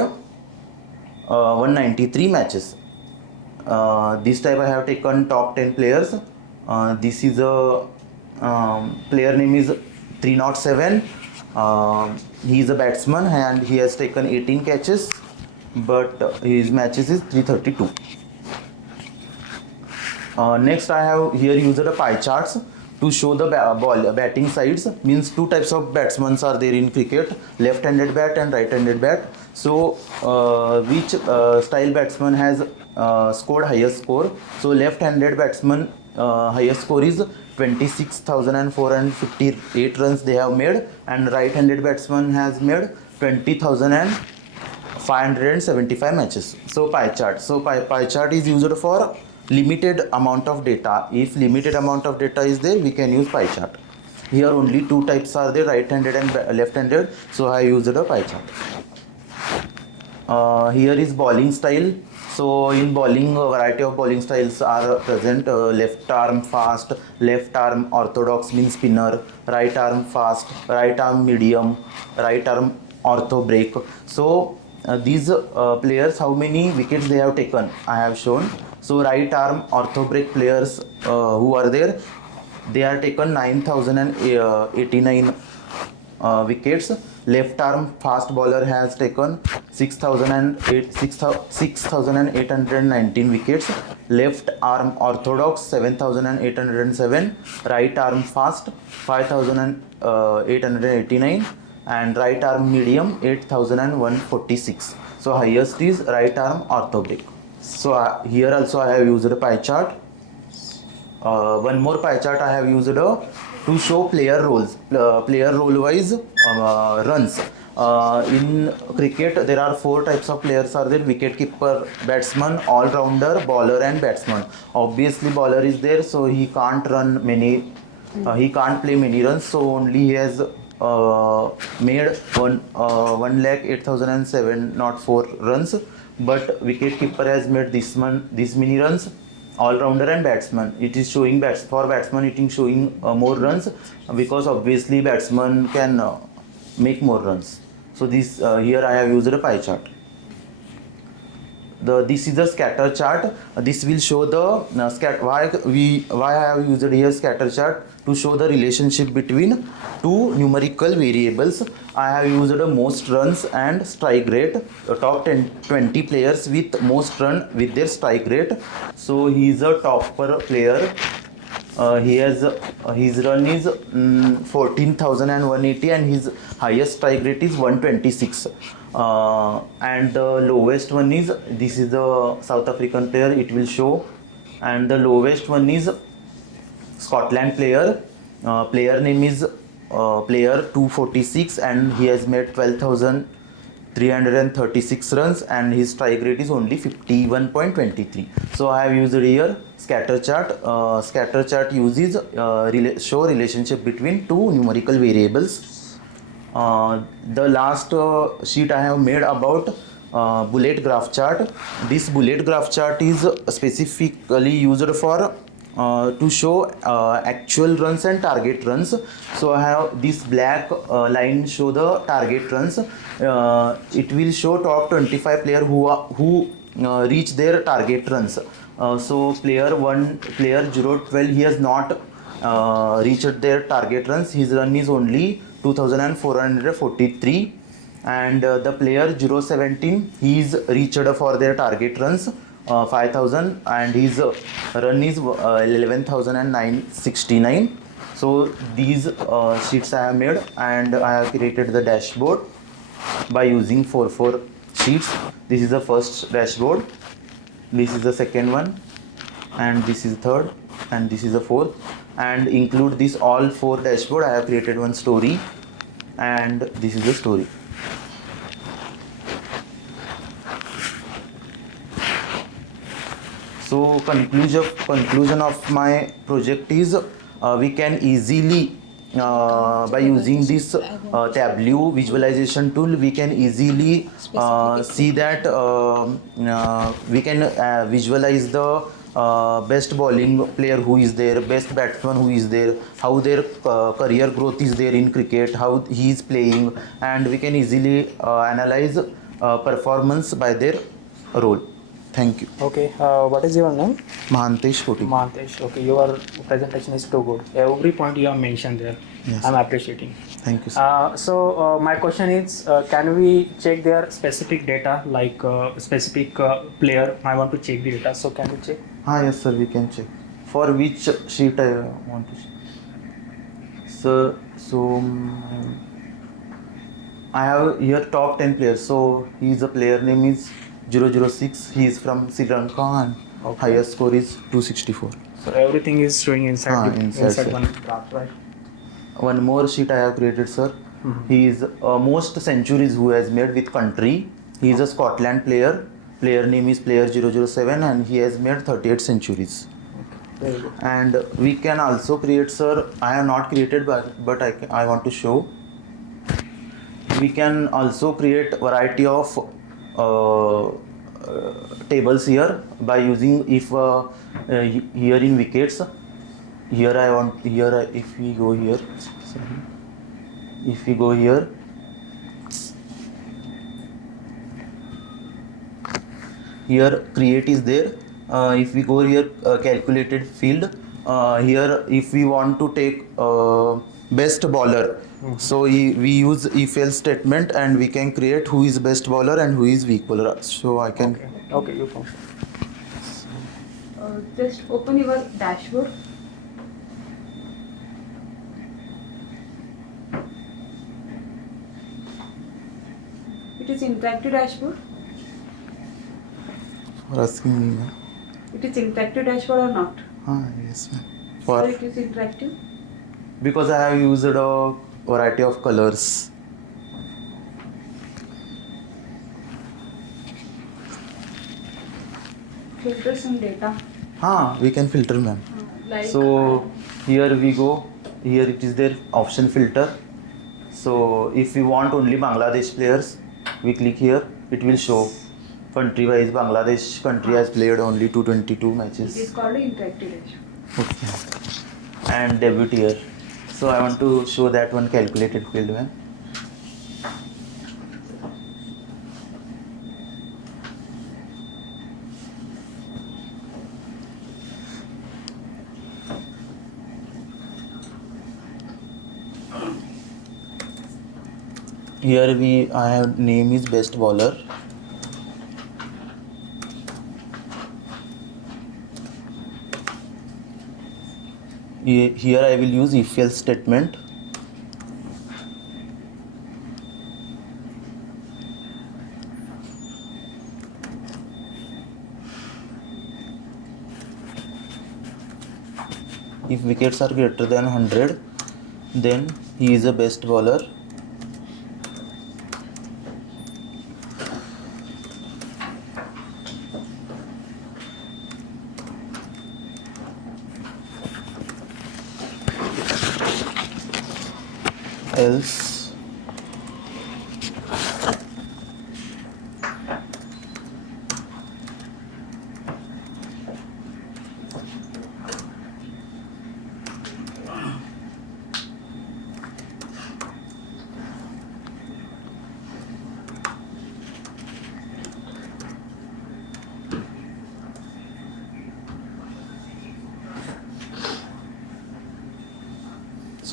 193 matches. This type I have taken top 10 players. This is a player name is 307. He is a batsman and he has taken 18 catches, but his matches is 332. Next I have here used a pie charts to show the batting sides. Means two types of batsmen are there in cricket, left-handed bat and right-handed bat. So which style batsman has scored highest score? So left-handed batsman highest score is 26,458 runs they have made, and right-handed batsman has made 20,575 matches. So pie chart. So pie chart is used for limited amount of data. If limited amount of data is there, we can use pie chart. Here only two types are there, right-handed and left-handed. So I used a pie chart. Here is bowling style. So in bowling, a variety of bowling styles are present. Left arm fast, left arm orthodox means spinner, right arm fast, right arm medium, right arm ortho break. So these players, how many wickets they have taken, I have shown. So right arm ortho break players who are there, they are taken 9,089 wickets. Left arm fast bowler has taken 6,819 wickets. Left arm orthodox 7,807. Right arm fast 5,889, and right arm medium 8,146. So highest is right arm ortho break. So here also I have used a pie chart. One more pie chart I have used to show player roles, player role wise runs. In cricket there are four types of players are there: wicket keeper, batsman, all rounder, bowler and batsman. Obviously bowler is there, so he can't run many, he can't play many runs, so only he has made 1,08,704 runs. But wicket keeper has made this many runs. All rounder and batsman, it is showing for batsman it is showing more runs, because obviously batsman can make more runs. So this here I have used a pie chart. This is the scatter chart. This will show the why I have used here scatter chart, to show the relationship between two numerical variables. I have used most runs and strike rate, top 20 players with most run with their strike rate. So he is a topper player. He has his run is 14,180 and his highest strike rate is 126. And the lowest one is, this is the South African player, it will show, and the lowest one is Scotland player. Player name is player 246 and he has made 12,336 runs and his strike rate is only 51.23. So I have used here scatter chart. Scatter chart uses show relationship between two numerical variables. The last sheet I have made about bullet graph chart. This bullet graph chart is specifically used for to show actual runs and target runs. So I have this black line show the target runs. It will show top 25 player who reach their target runs. So player 012, he has not reached their target runs. His run is only 2,443, and the player 017, he is reached for their target runs 5,000 and his run is 11,969. So these sheets I have made, and I have created the dashboard by using 4 sheets. This is the first dashboard, this is the second one, and this is third, and this is the fourth. And include this all 4 dashboard, I have created one story, and this is the story. So conclusion of my project is we can easily by using this Tableau visualization tool, we can easily see that we can visualize the best bowling player who is there, best batsman who is there, how their career growth is there in cricket, how he is playing, and we can easily analyze performance by their role. Thank you. Okay, what is your name? Mahantesh Koti. Mantesh. Okay, your presentation is too good. Every point you have mentioned there, Yes. I'm appreciating. Thank you, sir. So my question is, can we check their specific data, like specific player? I want to check the data. So can we check? Yes, sir, we can check. For which sheet I want to check? Sir, so I have here top 10 players. So his a player name is 006. He is from Sri Lanka and Okay. highest score is 264. So everything is showing inside, Inside, inside sir. one graph, right? One more sheet I have created, sir. He is most centuries who has made with country. He is a Scotland player. Player name is player 007 and he has made 38 centuries. Very good. And we can also create, sir, I have not created but I want to show. We can also create variety of tables here by using if here in wickets. Here I want here if we go here, sorry, if we go here, here create is there. If we go here calculated field, here if we want to take best bowler, so we use if else statement and we can create who is best bowler and who is weak bowler. So I can Okay, you can. Just open your dashboard. It is interactive dashboard. for asking me, ma'am. It is interactive dashboard or not? Yes, ma'am. So For it is interactive. because I have used a variety of colors. Filter some data. We can filter, ma'am. Like So here we go. Here it is their option filter. So if we want only Bangladesh players, we click here. It will show country wise. Bangladesh country has played only 222 it matches. is called interactive dashboard. Okay. And debut here. So I want to show that one calculated field, ma'am. Here I have name is best bowler. Here I will use if else statement. If wickets are greater than 100, then he is a best bowler. Else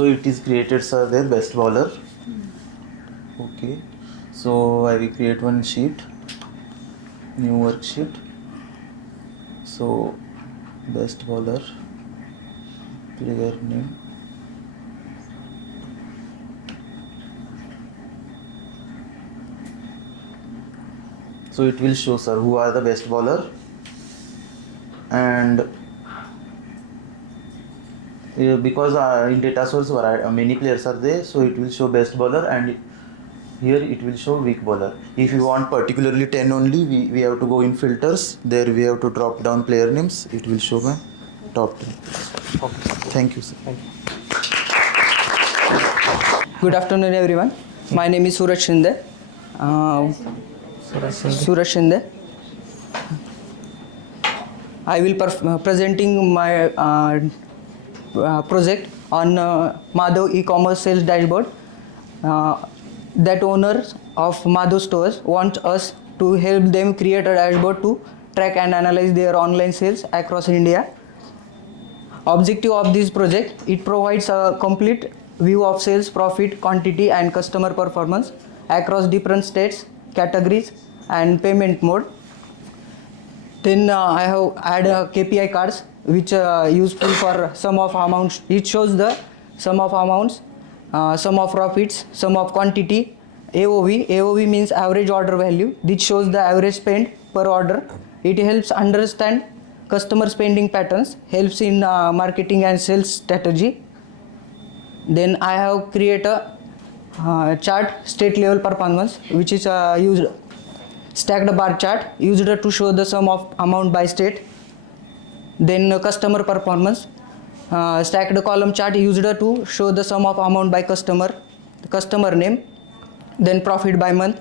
so it is created, sir, their best bowler. Okay, so I will create one sheet, new worksheet. So best bowler, player name, so it will show, sir, who are the best bowler. And because in data source many players are there, so it will show best bowler, and here it will show weak bowler. If you want particularly 10 only, we have to go in filters. There we have to drop down player names. It will show my top 10. Okay. Thank you, sir. Thank you. Good afternoon, everyone. My name is Suraj Shinde. Suraj Shinde. I will presenting my project on Madhav e-commerce sales dashboard. That owners of Madhav stores want us to help them create a dashboard to track and analyze their online sales across India. Objective of this project, it provides a complete view of sales, profit, quantity and customer performance across different states, categories and payment mode. Then I have add KPI cards which are useful for sum of amounts. It shows the sum of amounts, sum of profits, sum of quantity, AOV. AOV means average order value. This shows the average spend per order. It helps understand customer spending patterns, helps in marketing and sales strategy. Then I have created a chart state level performance which is used stacked bar chart used to show the sum of amount by state. Then customer performance stacked column chart used to show the sum of amount by customer name. Then profit by month,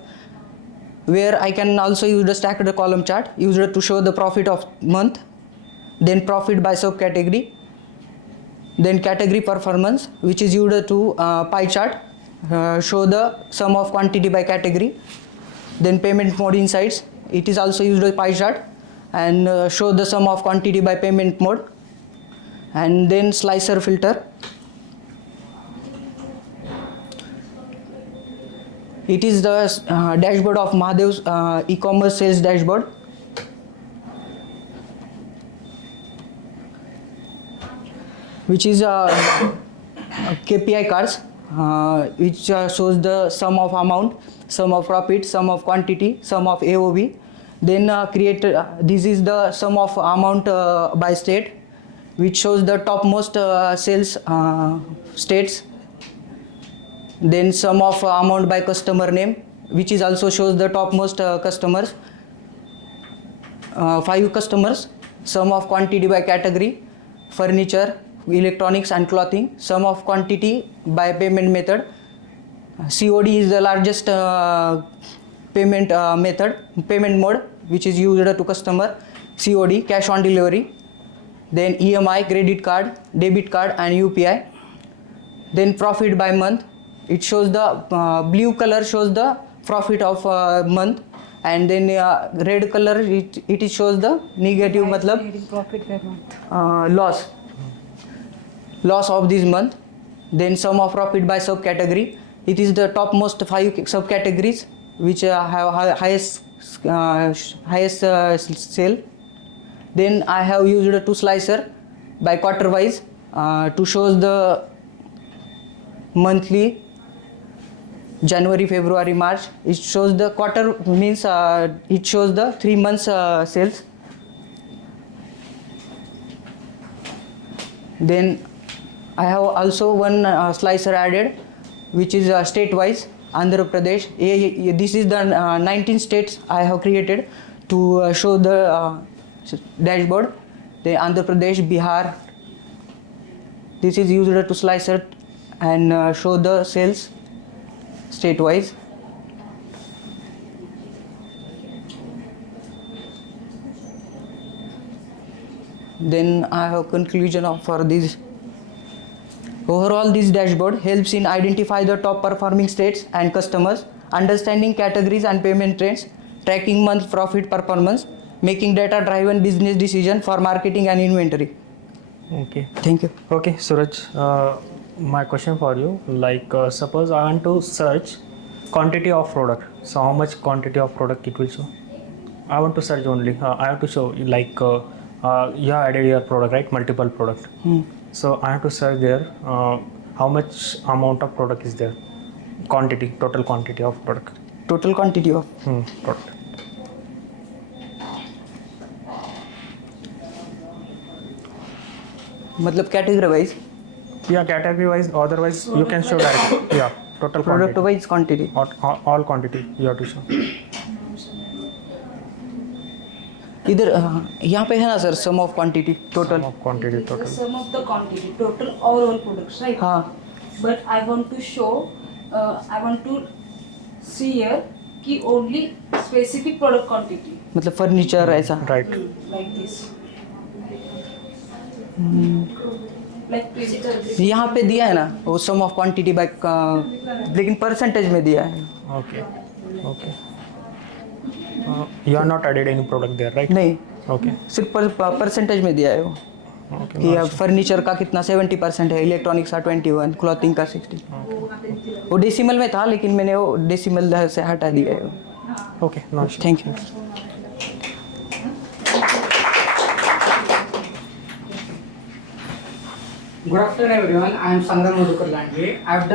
where I can also use the stacked column chart used to show the profit of month. Then profit by subcategory. Then category performance which is used to pie chart show the sum of quantity by category. Then payment mode insights, it is also used as pie chart and show the sum of quantity by payment mode. And then slicer filter, it is the dashboard of Mahadev's e-commerce sales dashboard. Which is KPI cards which shows the sum of amount, sum of profit, sum of quantity, sum of AOV. Then this is the sum of amount by state which shows the topmost sales states. Then sum of amount by customer name which is also shows the topmost customers, 5 customers. Sum of quantity by category, furniture, electronics and clothing. Sum of quantity by payment method, COD is the largest payment mode which is used to customer, COD, cash on delivery. Then EMI, credit card, debit card and UPI. Then profit by month, it shows the blue color shows the profit of month, and then red color it shows the negative Profit per month. Loss of this month. Then sum of profit by subcategory, it is the topmost 5 subcategories which have highest sale. Then I have used two slicer by quarter wise to show the monthly, January, February, March. It shows the quarter means it shows the 3 months sales. Then I have also one slicer added which is state wise. Andhra Pradesh, this is the 19 states I have created to show the dashboard. The Andhra Pradesh, Bihar, this is used to slicer and show the sales state wise. Then I have conclusion for this. Overall, this dashboard helps in identify the top performing states and customers, understanding categories and payment trends, tracking month profit performance, making data driven business decision for marketing and inventory. Okay. Thank you. Okay, Suraj, my question for you, like suppose I want to search quantity of product. So how much quantity of product it will show? I want to search only. I have to show like you have added your product, right? Multiple product. So I have to search there how much amount of product is there, quantity, total quantity of product. Total quantity of Product. मतलब category wise, Yeah, category wise. Otherwise, you can show directly. Yeah, total product quantity. wise quantity. All quantity you have to show. इधर यहाँ पे है ना sir sum of quantity total. Sum of quantity total. Sum of the quantity, total all products, right? हाँ. But I want to show I want to see here कि only specific product quantity मतलब furniture ऐसा. Right. like this. Like this. यहाँ पे दिया है ना वो सम ऑफ क्वांटिटी बाय लेकिन परसेंटेज में दिया है. Okay. Okay. You are not added any product there, right? नहीं, Okay. सिर्फ परसेंटेज में दिया है वो Okay. कि अब फर्नीचर का कितना 70% है, इलेक्ट्रॉनिक्स का 21, क्लॉथिंग का 60. वो डेसिमल में था लेकिन मैंने वो डेसिमल से हटा दिया है. Okay. No issue. Thank you. Good afternoon, everyone. I am Sangam Madhukar Landwe. I have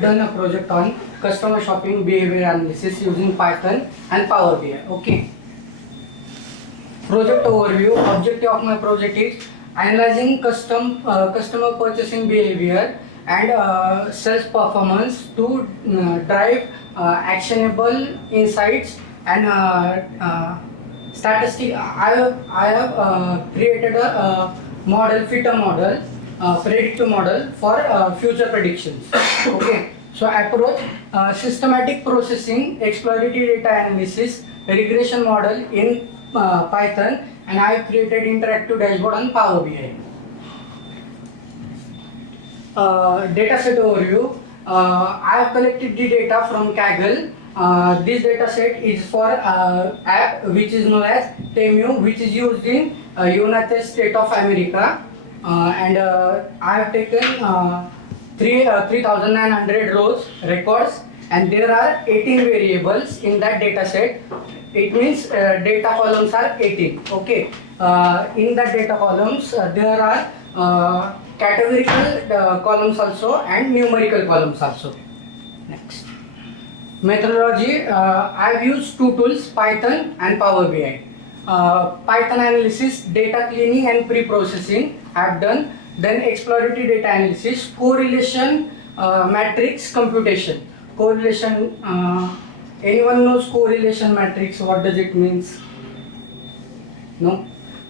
done a project on customer shopping behavior analysis using Python and Power BI. Okay. Project overview. Objective of my project is analyzing customer purchasing behavior and sales performance to drive actionable insights and statistic. I have created a model, predictive model for future predictions. Okay, so approach systematic processing, exploratory data analysis, regression model in Python, and I have created interactive dashboard on Power BI. Data set overview. I have collected the data from Kaggle. This data set is for app which is known as TEMU, which is used in United States of America, and I have taken 3,900 rows records, and there are 18 variables in that data set. It means data columns are 18. Okay, in that data columns there are categorical columns also and numerical columns also. Next. Methodology, I have used two tools, Python and Power BI. Python analysis, data cleaning and pre-processing I have done. Then exploratory data analysis, correlation matrix computation. Correlation, anyone knows correlation matrix, what does it means? No?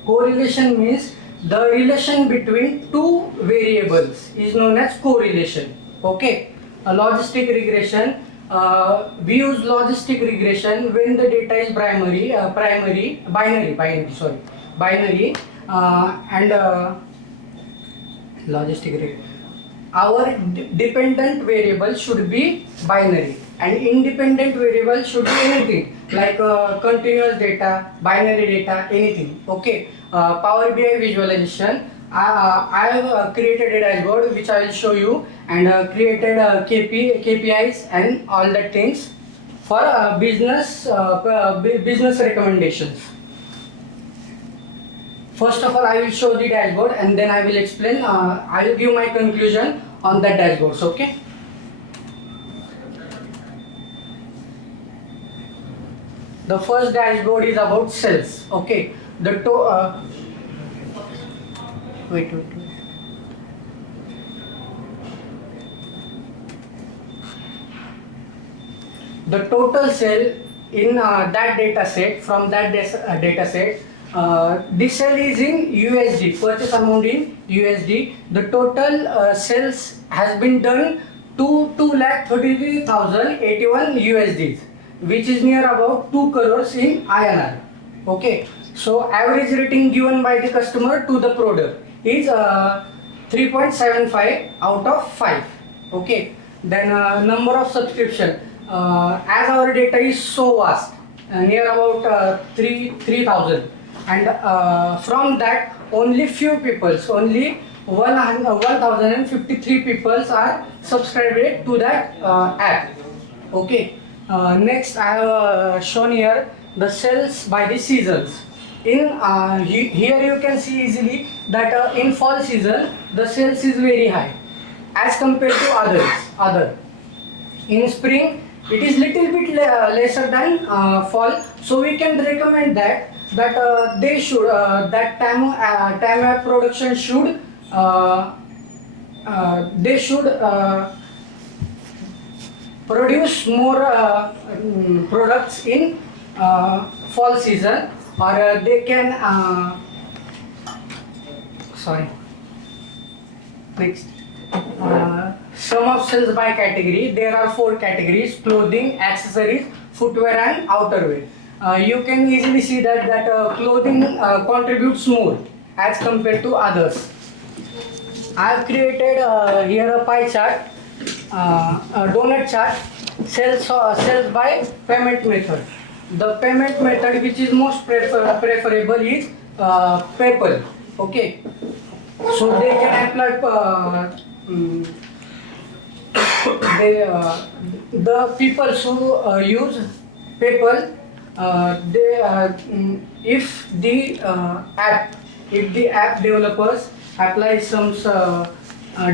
Correlation means the relation between two variables is known as correlation. Okay, a logistic regression. We use logistic regression when the data is binary, and logistic regression. Our dependent variable should be binary and independent variable should be anything like continuous data, binary data, anything. Okay, Power BI visualization. I have created a dashboard which I will show you, and created KPIs and all that things for business recommendations. First of all, I will show the dashboard and then I will explain. I will give my conclusion on that dashboards. Okay. The first dashboard is about sales. Okay. Wait. The total sale in that data set, from that data set, this sale is in USD, purchase amount in USD. The total sales has been done to 2,33,081 USD, which is near about 2 crores in INR. Okay, so average rating given by the customer to the product is 3.75 out of 5. Okay, then number of subscription. As our data is so vast, near about 3,000, and from that only few people, only 1,053 people are subscribed to that app. Okay, next I have shown here the sales by the seasons. In here you can see easily that in fall season the sales is very high as compared to other. In spring it is little bit lesser than fall, so we can recommend that they should that time production should they should produce more products in fall season, or they can sorry, next. Sum of sales by category. There are 4 categories: clothing, accessories, footwear, and outerwear. You can easily see that clothing contributes more as compared to others. I have created here a pie chart, a donut chart, sales by payment method. The payment method which is most preferable is PayPal. Okay, so they can apply the people who use PayPal, if the app developers apply some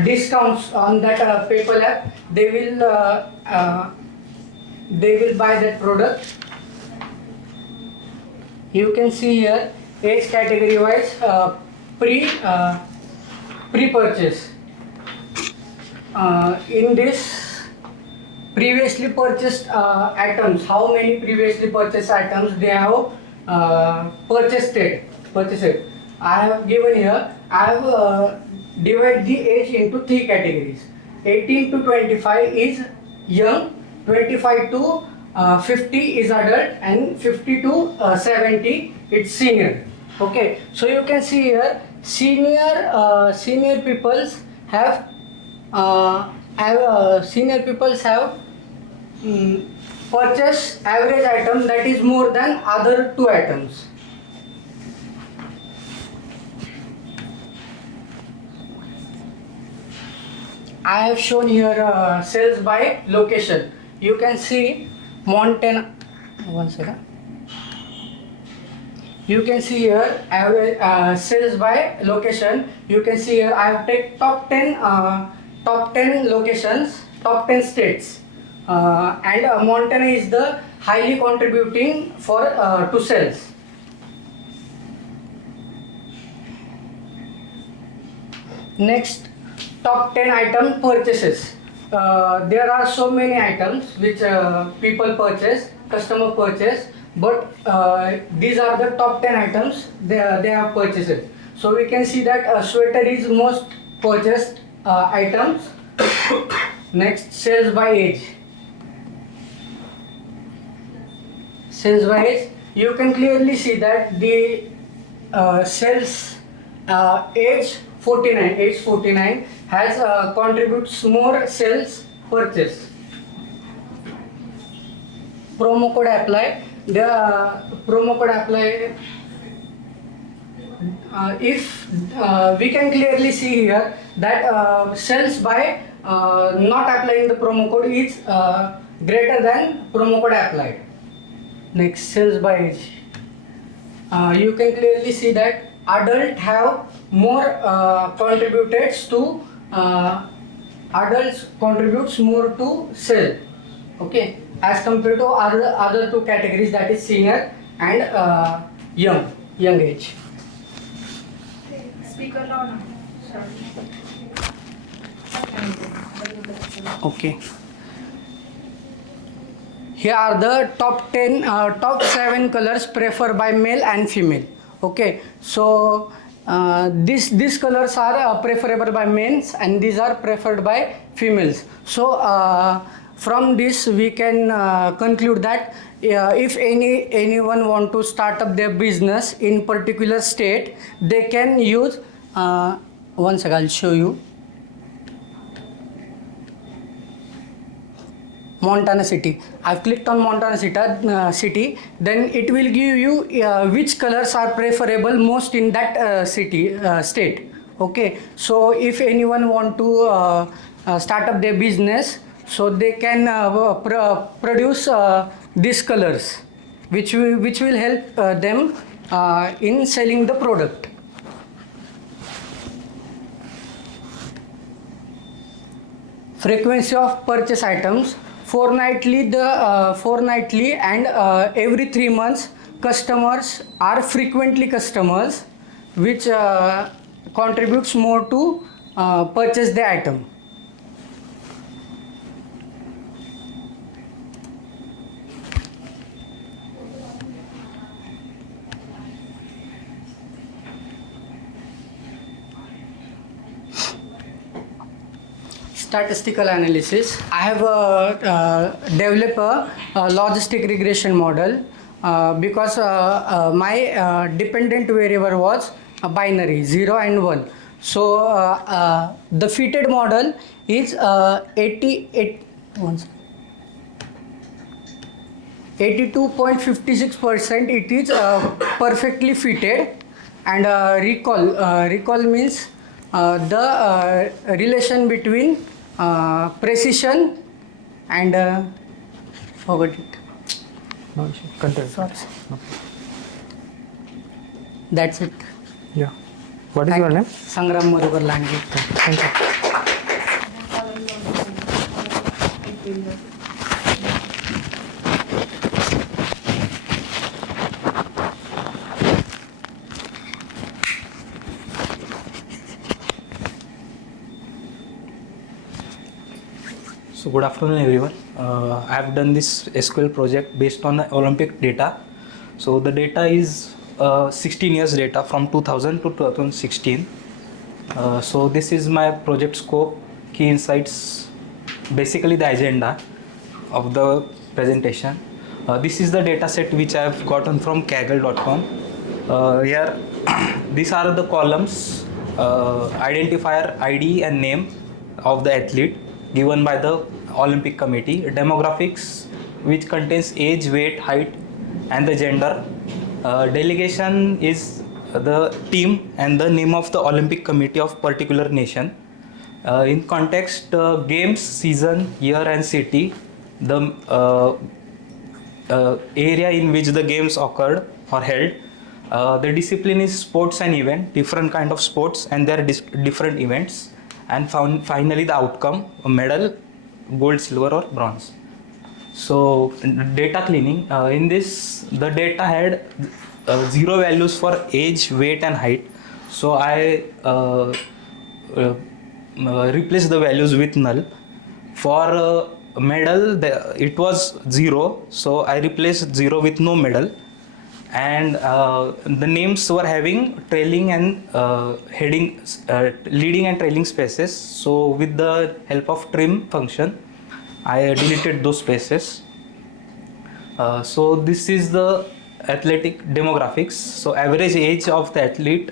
discounts on that PayPal app, they will buy that product. You can see here age category wise, pre-purchase. In this previously purchased items, how many previously purchased items they have purchased. I have given here, I have divided the age into 3 categories. 18 to 25 is young, 25 to 50 is adult, and 50 to 70 it's senior. Okay, so you can see here senior peoples have purchased average item that is more than other 2 items. I have shown here sales by location. You can see Montana. One second. You can see here average sales by location. You can see here I have taken top 10 locations, top 10 states, and Montana is the highly contributing for to sales. Next, top 10 item purchases. There are so many items which people purchase, customer purchase, but these are the top 10 items they have purchased. So we can see that a sweater is most purchased items. Next, sales by age. Sales by age, you can clearly see that the sales age 49 has contributes more sales purchase. Promo code apply. The promo code apply. If we can clearly see here that sales by not applying the promo code is greater than promo code applied. Next, sales by age. You can clearly see that adult have more contributes to adults contributes more to sale. Okay, as compared to other 2 categories, that is senior and young age. Speaker down. Okay. Here are the top 7 colors preferred by male and female. Okay, so these colors are preferable by males and these are preferred by females. So from this we can conclude that if anyone want to start up their business in particular state, they can use one second, I'll show you. Montana City. I've clicked on Montana City, then it will give you which colors are preferable most in that state. Okay, so if anyone want to start up their business, so they can produce these colors, which will help them in selling the product. Frequency of purchase items. Fortnightly and every 3 months customers are frequently customers, which contributes more to purchase the item. statistical analysis. I have developed a logistic regression model because my dependent variable was a binary 0 and 1. So the fitted model is 82.56%. It is perfectly fitted, and recall means the relation between precision and forgot it. No issue. Continue. Sorry. That's it. Yeah. What is your name? Sangram Madhukar Lange. Thank you. So good afternoon everyone. I have done this SQL project based on the Olympic data. So the data is 16 years data from 2000 to 2016. So this is my project scope, key insights, basically the agenda of the presentation. This is the data set which I have gotten from kaggle.com. Here these are the columns, identifier, ID and name of the athlete given by the Olympic Committee, demographics which contains age, weight, height and the gender. Delegation is the team and the name of the Olympic Committee of particular nation. In context, games, season, year and city, the area in which the games occurred or held. The discipline is sports and event, different kind of sports and their different events. And finally the outcome, a medal, gold, silver or bronze. So data cleaning, in this the data had 0 values for age, weight and height. So I replaced the values with null. For medal it was 0, so I replaced 0 with no medal. And the names were having trailing and heading, leading and trailing spaces. So with the help of trim function, I deleted those spaces. So this is the athletic demographics. So average age of the athlete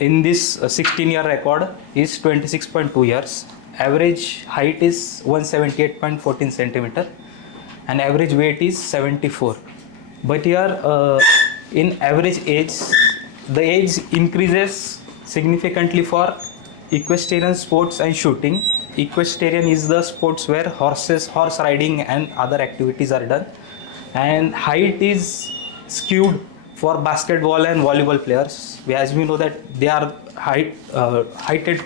in this 16-year record is 26.2 years. Average height is 178.14 centimeter and average weight is 74. But here in average age, the age increases significantly for equestrian sports and shooting. Equestrian is the sports where horse riding and other activities are done. And height is skewed for basketball and volleyball players, as we know that they are heighted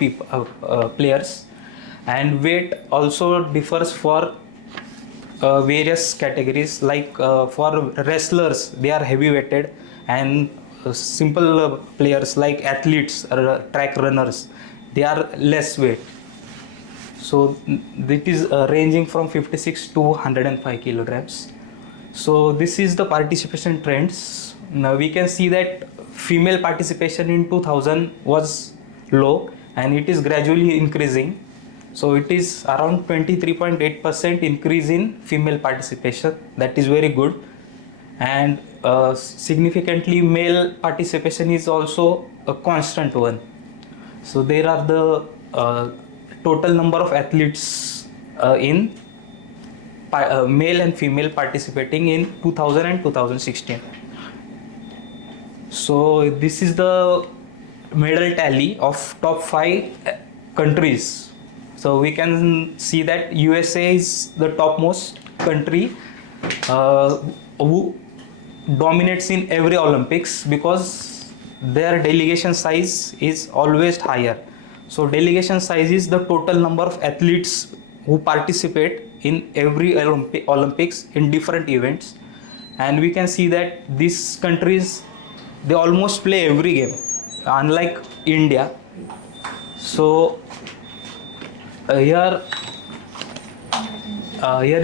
players. And weight also differs for various categories, like for wrestlers they are heavy weighted, and simple players like athletes or track runners, they are less weight. So it is ranging from 56 to 105 kilograms. So this is the participation trends. Now we can see that female participation in 2000 was low and it is gradually increasing. So it is around 23.8% increase in female participation. That is very good. And significantly male participation is also a constant one. So there are the total number of athletes in male and female participating in 2000 and 2016. So this is the medal tally of top 5 countries. So we can see that USA is the topmost country who dominates in every Olympics because their delegation size is always higher. So delegation size is the total number of athletes who participate in every Olympics in different events. And we can see that these countries, they almost play every game, unlike India. So here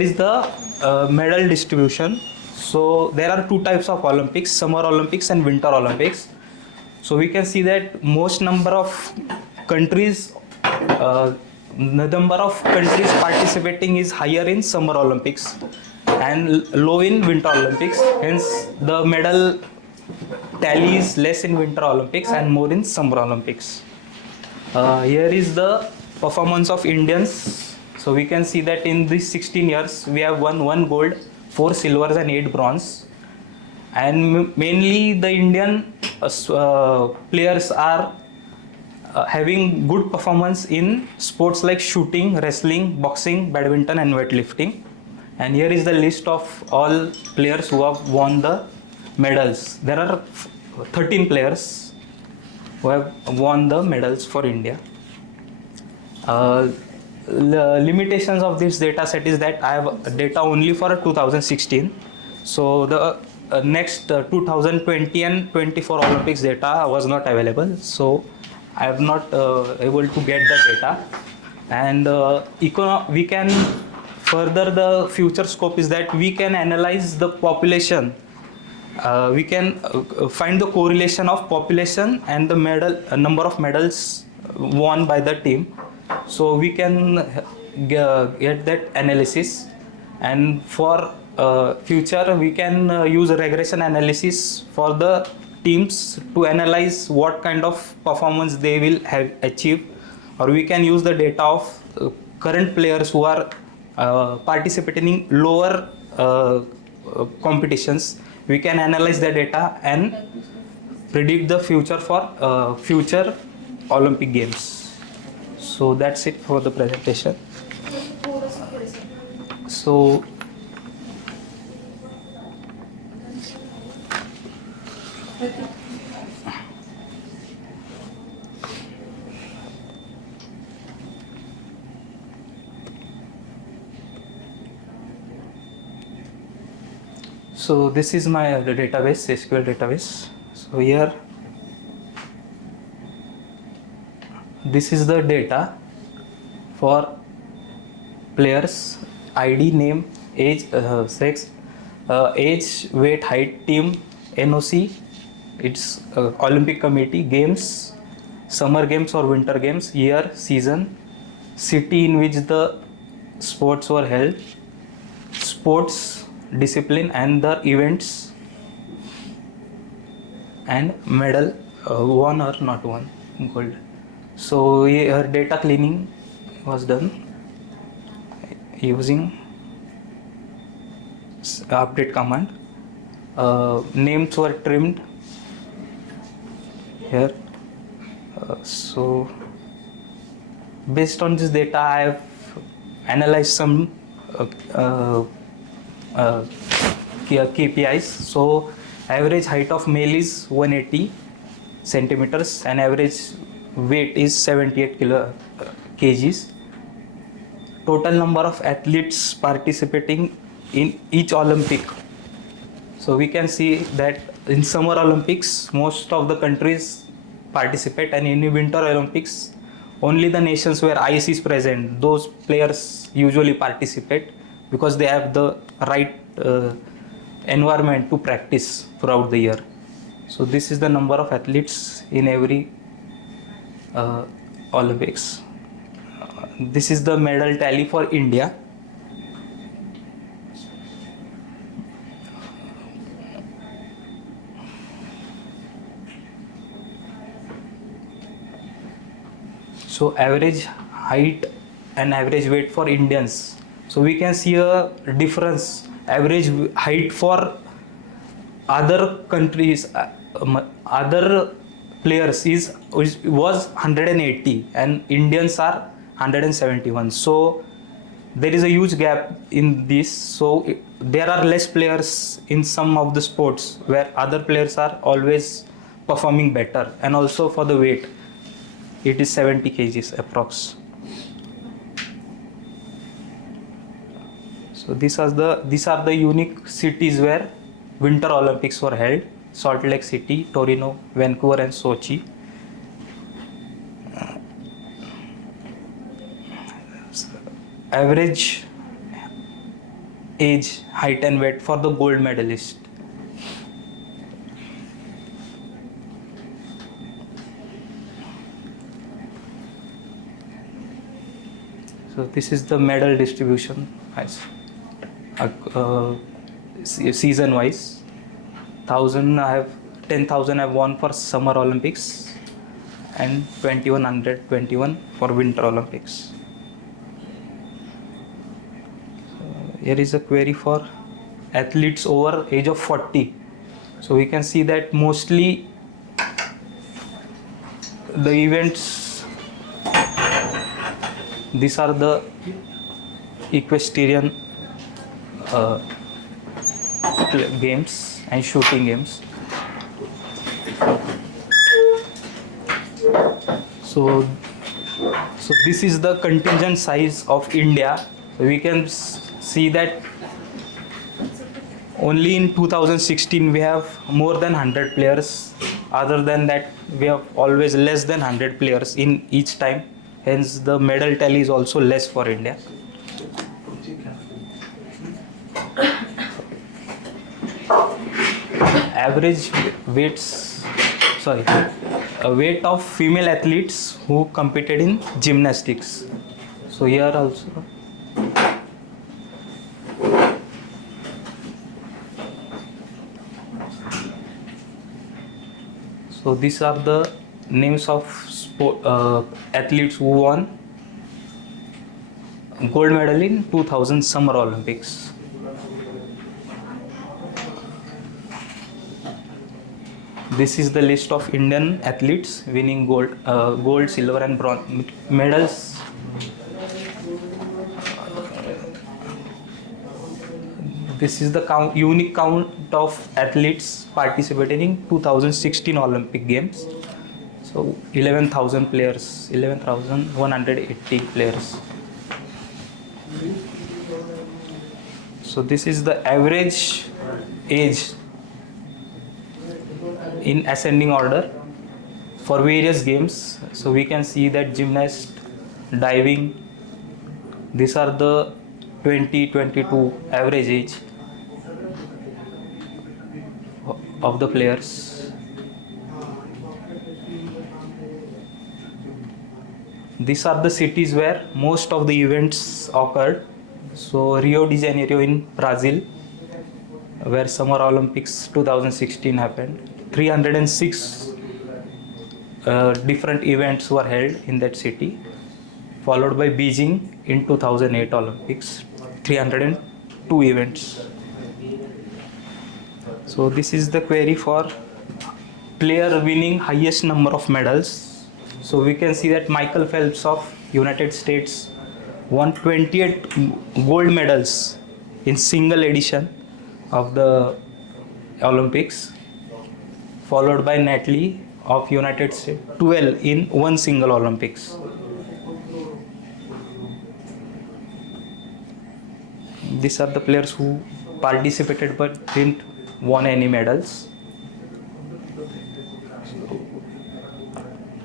is the medal distribution. So there are 2 types of Olympics, Summer Olympics and Winter Olympics. So we can see that most number of countries the number of countries participating is higher in Summer Olympics and low in Winter Olympics. Hence, the medal tally is less in Winter Olympics and more in Summer Olympics. Here is the performance of Indians. So we can see that in these 16 years, we have won 1 gold, 4 silvers and 8 bronze. And mainly the Indian players are having good performance in sports like shooting, wrestling, boxing, badminton and weightlifting. And here is the list of all players who have won the medals. There are 13 players who have won the medals for India. The limitations of this data set is that I have data only for 2016. So the next 2020 and 24 Olympics data was not available. So I am not able to get the data. And we can further the future scope is that we can analyze the population. We can find the correlation of population and the number of medals won by the team. So we can get that analysis, and for future we can use regression analysis for the teams to analyze what kind of performance they will have achieved, or we can use the data of current players who are participating in lower competitions. We can analyze the data and predict the future for future Olympic Games. So that's it for the presentation. So so this is my database, SQL database. So here this is the data for players: ID, name, age, sex, age, weight, height, team, NOC, it's Olympic Committee, games, summer games or winter games, year, season, city in which the sports were held, sports, discipline and the events, and medal won or not won, gold. So here data cleaning was done using update command. Names were trimmed here. So based on this data, I have analyzed some KPIs. So average height of male is 180 centimeters and average weight is 78 kgs. Total number of athletes participating in each Olympic. So we can see that in Summer Olympics, most of the countries participate, and in Winter Olympics, only the nations where ice is present, those players usually participate because they have the right environment to practice throughout the year. So this is the number of athletes in every Olympics. This is the medal tally for India. So average height and average weight for Indians. So we can see a difference. Average height for other countries, other players was 180 and Indians are 171. So there is a huge gap in this. So there are less players in some of the sports where other players are always performing better. And also for the weight, it is 70 kgs approx. So these are the unique cities where Winter Olympics were held: Salt Lake City, Torino, Vancouver and Sochi. Average age, height and weight for the gold medalist. So this is the medal distribution as season wise. 10,000 I have won for Summer Olympics and 21 for Winter Olympics. Here is a query for athletes over age of 40. So we can see that mostly the events, these are the equestrian games and shooting games. So this is the contingent size of India. So we can see that only in 2016 we have more than 100 players. Other than that, we have always less than 100 players in each time. Hence, the medal tally is also less for India. Average weight of female athletes who competed in gymnastics. So here also. So these are the names of athletes who won gold medal in 2000 Summer Olympics. This is the list of Indian athletes winning gold, silver and bronze medals. This is the unique count of athletes participating in 2016 Olympic Games. So 11,000 players, 11,180 players. So this is the average age in ascending order for various games. So we can see that gymnast, diving, these are the 20-22 average age of the players. These are the cities where most of the events occurred. So Rio de Janeiro in Brazil, where Summer Olympics 2016 happened. 306 different events were held in that city, followed by Beijing in 2008 Olympics, 302 events. So this is the query for player winning highest number of medals. So we can see that Michael Phelps of United States won 28 gold medals in single edition of the Olympics, followed by Natalie of United States, 12 in one single Olympics. These are the players who participated but didn't won any medals.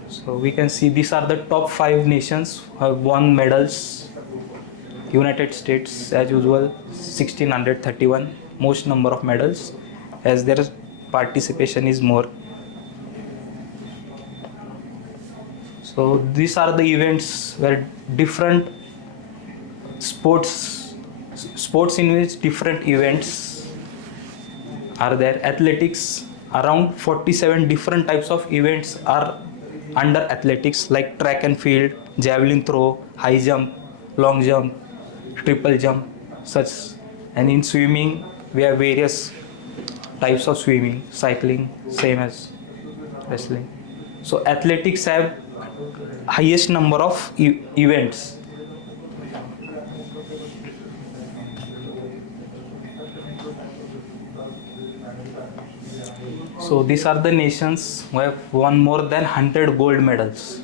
So we can see these are the top 5 nations who have won medals. United States, as usual, 1631, most number of medals, as their participation is more. So these are the events where different sports in which different events are there. Athletics, around 47 different types of events are under athletics, like track and field, javelin throw, high jump, long jump, triple jump, such. And in swimming we have various types of swimming, cycling, same as wrestling. So athletics have highest number of events. So these are the nations who have won more than 100 gold medals.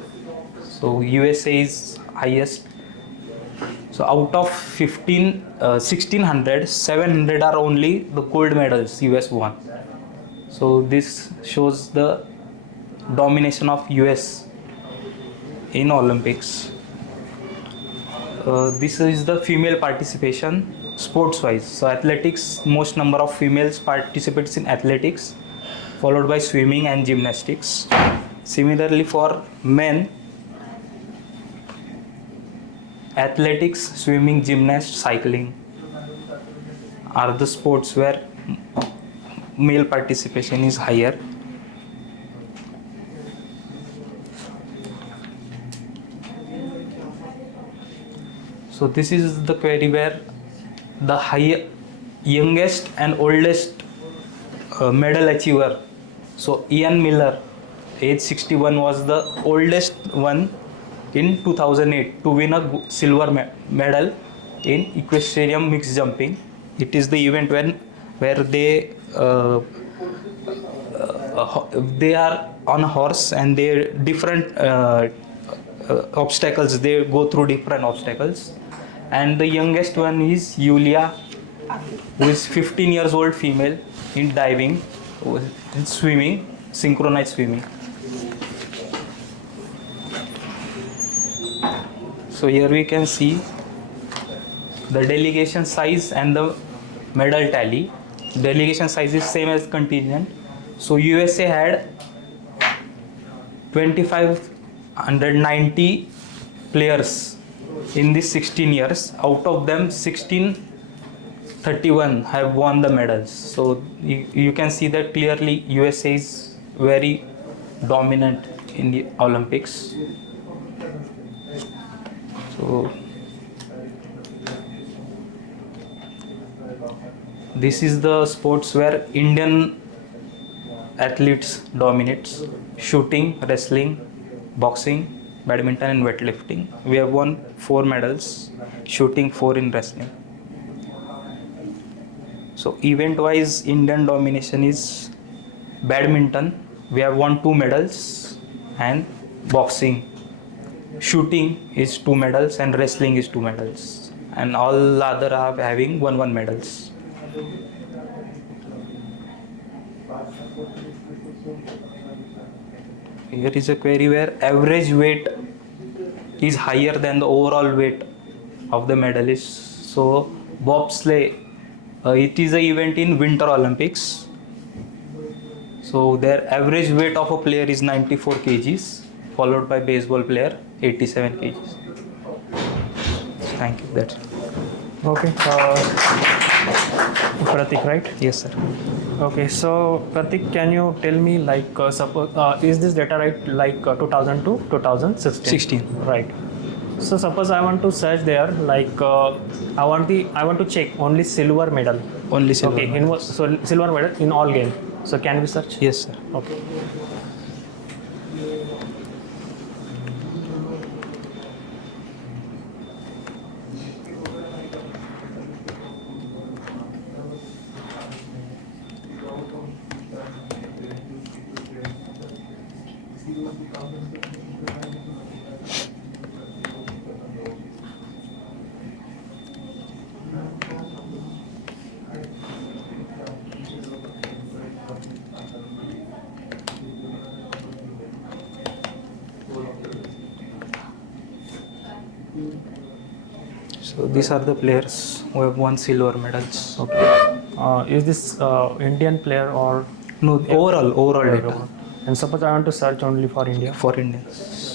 So USA is highest. So out of 1600, 700 are only the gold medals US won. So this shows the domination of US in Olympics. This is the female participation sports wise. So athletics, most number of females participates in athletics, followed by swimming and gymnastics. Similarly for men, athletics, swimming, gymnast, cycling are the sports where male participation is higher. So this is the query where the youngest and oldest medal achiever. So Ian Miller, age 61, was the oldest one in 2008 to win a silver medal in equestrian mixed jumping. It is the event where they are on a horse and they different obstacles. They go through different obstacles, and the youngest one is Yulia, who is 15 years old female in diving, in swimming, synchronized swimming. So here we can see the delegation size and the medal tally. Delegation size is same as contingent. So USA had 2590 players in these 16 years. Out of them, 1631 have won the medals. So you can see that clearly USA is very dominant in the Olympics. So this is the sports where Indian athletes dominates: shooting, wrestling, boxing, badminton and weightlifting. We have won 4 medals, shooting 4 in wrestling. So event wise, Indian domination is badminton. We have won 2 medals, and boxing. Shooting is 2 medals and wrestling is 2 medals, and all other are having 1 medals. Here is a query where average weight is higher than the overall weight of the medalists. So bobsleigh, it is an event in Winter Olympics. So their average weight of a player is 94 kgs, followed by baseball player 87 kgs. Thank you. That's it. Okay. Pratik, right? Yes, sir. Okay, so Pratik, can you tell me, like, suppose is this data right, like 2000 to 2016? 16. Right. So suppose I want to search there, like I want to check only silver medal. Only silver. Okay. So silver medal in all game. So can we search? Yes, sir. Okay. So these are the players who have won silver medals. Okay. Is this Indian player or No, overall data And suppose I want to search only for India. for Indians.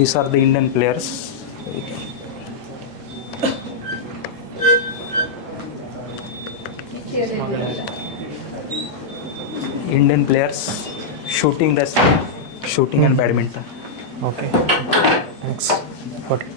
these are the Indian players. Indian players shooting and badminton. Okay. Thanks. Got it.